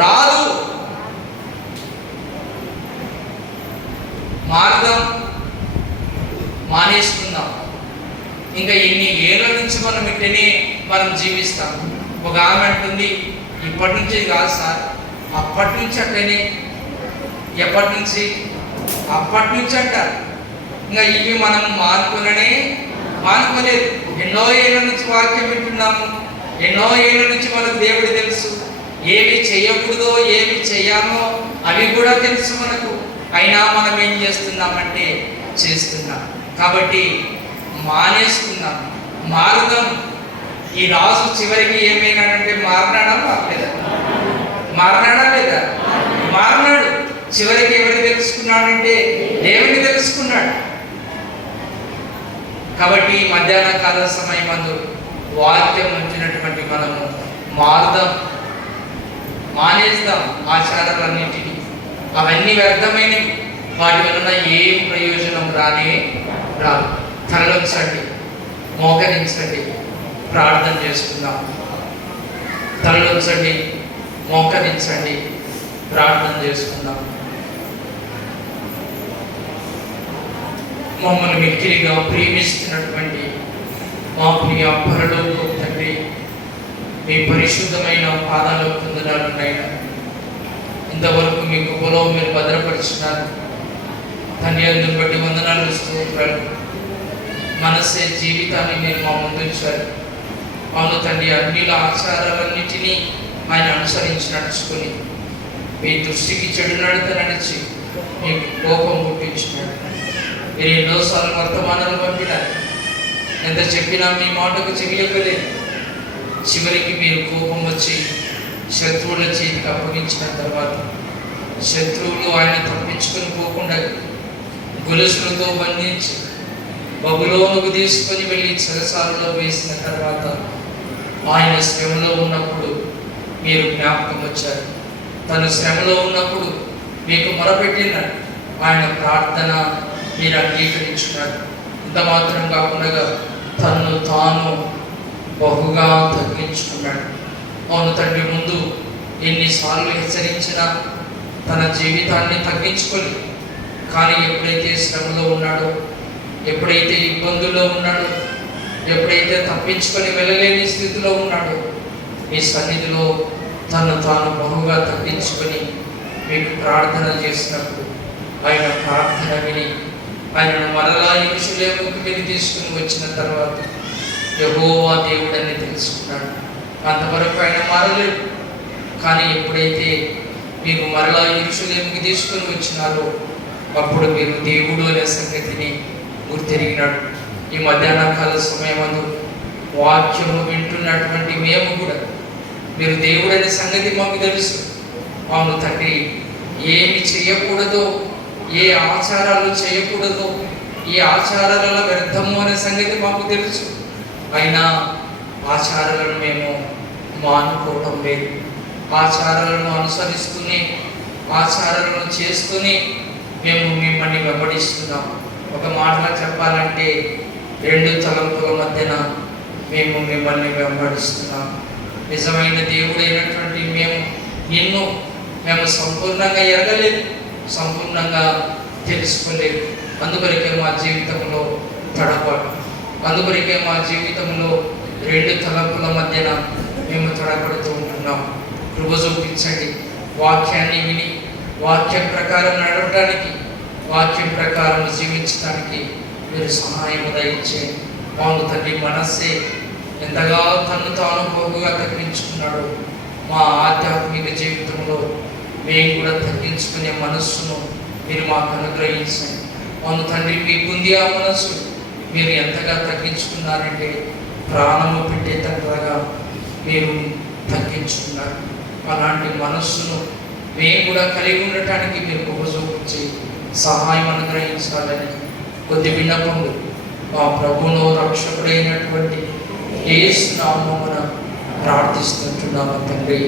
రాదు. మారదాం, మానేసుకుందాం. ఇంకా ఇన్ని ఏళ్ళ నుంచి మనం ఇట్టనే మనం జీవిస్తాం. ఒక ఆమె అంటుంది, ఇప్పటి నుంచి కాదు సార్, అప్పటి నుంచి అట్టనే. ఎప్పటి నుంచి? అప్పటి నుంచి అంటారు. ఇంకా ఇవి మనం మానుకోలేదు. ఎన్నో ఏళ్ళ నుంచి వాక్యం వింటున్నాము, ఎన్నో ఏళ్ళ నుంచి మనకు దేవుడు తెలుసు. ఏమి చేయకూడదో ఏమి చేయాలో అవి కూడా తెలుసు మనకు. అయినా మనం ఏం చేస్తున్నామంటే చేస్తున్నాం. కాబట్టి మానేసుకుందాం, మారుదాం. ఈ రాజు చివరికి ఏమైనాడంటే మారినాడా లేదా? మారినాడు. చివరికి ఎవరు తెలుసుకున్నాడంటే దేవుని తెలుసుకున్నాడు. కాబట్టి మధ్యాహ్న కాల సమయమందు వాక్యం ఉంచినటువంటి మనము మారుదాం, మానేద్దాం ఆచారాలన్నింటినీ. అవన్నీ వ్యర్థమైనవి, వాటి వలన ఏం ప్రయోజనం రాదు. తలలోంచండి, మోకరించండి, ప్రార్థన చేసుకుందాం. తలలోంచండి, మోకరించండి, ప్రార్థన చేసుకుందాం. మమ్మల్ని మిక్కిలిగా ప్రేమిస్తున్నటువంటి మా ప్రియ పరలోక తండ్రి, మీ పరిశుద్ధమైన పాదాలు పొందడాలనైనా ఇంతవరకు మీ కృపలో మీరు భద్రపరుచున్నారు. ధన్యవాదాలను బట్టి వందనాలు, స్తోత్రాలు. మనసే జీవితాన్ని మీరు మా ముందు ఉంచారు. అవును తండ్రి, అన్ని ఆచారాలన్నింటినీ ఆయన అనుసరించి నడుచుకొని మీ దృష్టికి చెడు నడత నడిచి మీకు కోపం పుట్టించినాడు. మీరు ఎన్నోసార్లు వర్తమానాలు పంపినారు, ఎంత చెప్పినా మీ మాటకు చెవియలేదు. చివరికి మీరు కోపం వచ్చి శత్రువుల చేతికి అప్పగించిన తర్వాత శత్రువులు ఆయన తప్పించుకొని పోకుండా గొలుసులతో బంధించి బబులోనుకు తీసుకొని వెళ్ళి చెరసాలలో వేసిన తర్వాత ఆయన శ్రమలో ఉన్నప్పుడు మీరు జ్ఞాపకం వచ్చారు. తను శ్రమలో ఉన్నప్పుడు మీకు మొరపెట్టిన ఆయన ప్రార్థన మీరు అంగీకరించున్నారు. ఇంత మాత్రం కాకుండా తను తాను బహుగా తగ్గించుకున్నాడు. అవును తండ్రి, ముందు ఎన్నిసార్లు హెచ్చరించినా తన జీవితాన్ని తగ్గించుకొని, కానీ ఎప్పుడైతే శ్రమలో ఉన్నాడో, ఎప్పుడైతే ఇబ్బందుల్లో ఉన్నాడో, ఎప్పుడైతే తప్పించుకొని వెళ్ళలేని స్థితిలో ఉన్నాడో, మీ సన్నిధిలో తను తాను బహుగా తగ్గించుకొని మీకు ప్రార్థన చేసినప్పుడు ఆయన ప్రార్థన విని ఆయనను మరలా యెరూషలేముకు మీరు తీసుకుని వచ్చిన తర్వాత యెహోవా దేవుడని తెలుసుకున్నాడు. అంతవరకు ఆయన మారలేదు. కానీ ఎప్పుడైతే మీరు మరలా యెరూషలేముకి తీసుకుని వచ్చినారో అప్పుడు మీరు దేవుడు అనే సంగతిని గుర్తెరిగినాడు. ఈ మధ్యాహ్న కాల సమయమందు వాక్యము వింటున్నటువంటి మేము కూడా మీరు దేవుడు అనే సంగతి మాకు తెలుసు. అవును తండ్రి, ఏమి చేయకూడదో, ఏ ఆచారాలు చేయకూడదో, ఏ ఆచారాలలో వ్యర్థము అనే సంగతి మాకు తెలుసు. అయినా ఆచారాలను మేము మానుకోవటం లేదు. ఆచారాలను అనుసరిస్తూనే, ఆచారాలను చేస్తూనే మేము మిమ్మల్ని వెంబడిస్తున్నాం. ఒక మాటలో చెప్పాలంటే రెండు తలంపుల మధ్యన మేము మిమ్మల్ని వెంబడిస్తున్నాం. నిజమైన దేవుడైనటువంటి నిన్ను మేము సంపూర్ణంగా ఎరగలేదు, సంపూర్ణంగా తెలుసుకోలేదు. అందుకొరికే మా జీవితంలో తడబాటు, అందుకొరికే మా జీవితంలో రెండు తలంపుల మధ్యన మేము తడబడుతూ ఉంటున్నాం. కృప చూపించండి. వాక్యాన్ని విని వాక్యం ప్రకారం నడవడానికి, వాక్యం ప్రకారం జీవించడానికి మీరు సహాయం దయచేయండి. అవును తండ్రి, మనస్సే ఎంతగా తను తాను బహుగా తగ్గించుకున్నాడు. మా ఆధ్యాత్మిక జీవితంలో మేము కూడా తగ్గించుకునే మనస్సును మీరు మాకు అనుగ్రహించండి. అవును తండ్రి, మీకుంది ఆ మనస్సు. మీరు ఎంతగా తగ్గించుకున్నారంటే ప్రాణము పెట్టేటట్లుగా మీరు తగ్గించుకున్నారు. అలాంటి మనస్సును మేము కూడా కలిగి ఉండటానికి మీరు కృప చూపించి సహాయం అనుగ్రహించాలని కొద్ది విన్నపములు మా ప్రభువును రక్షకుడైనటువంటి యేసు నామమున ప్రార్థిస్తుంటున్నాము తండ్రి.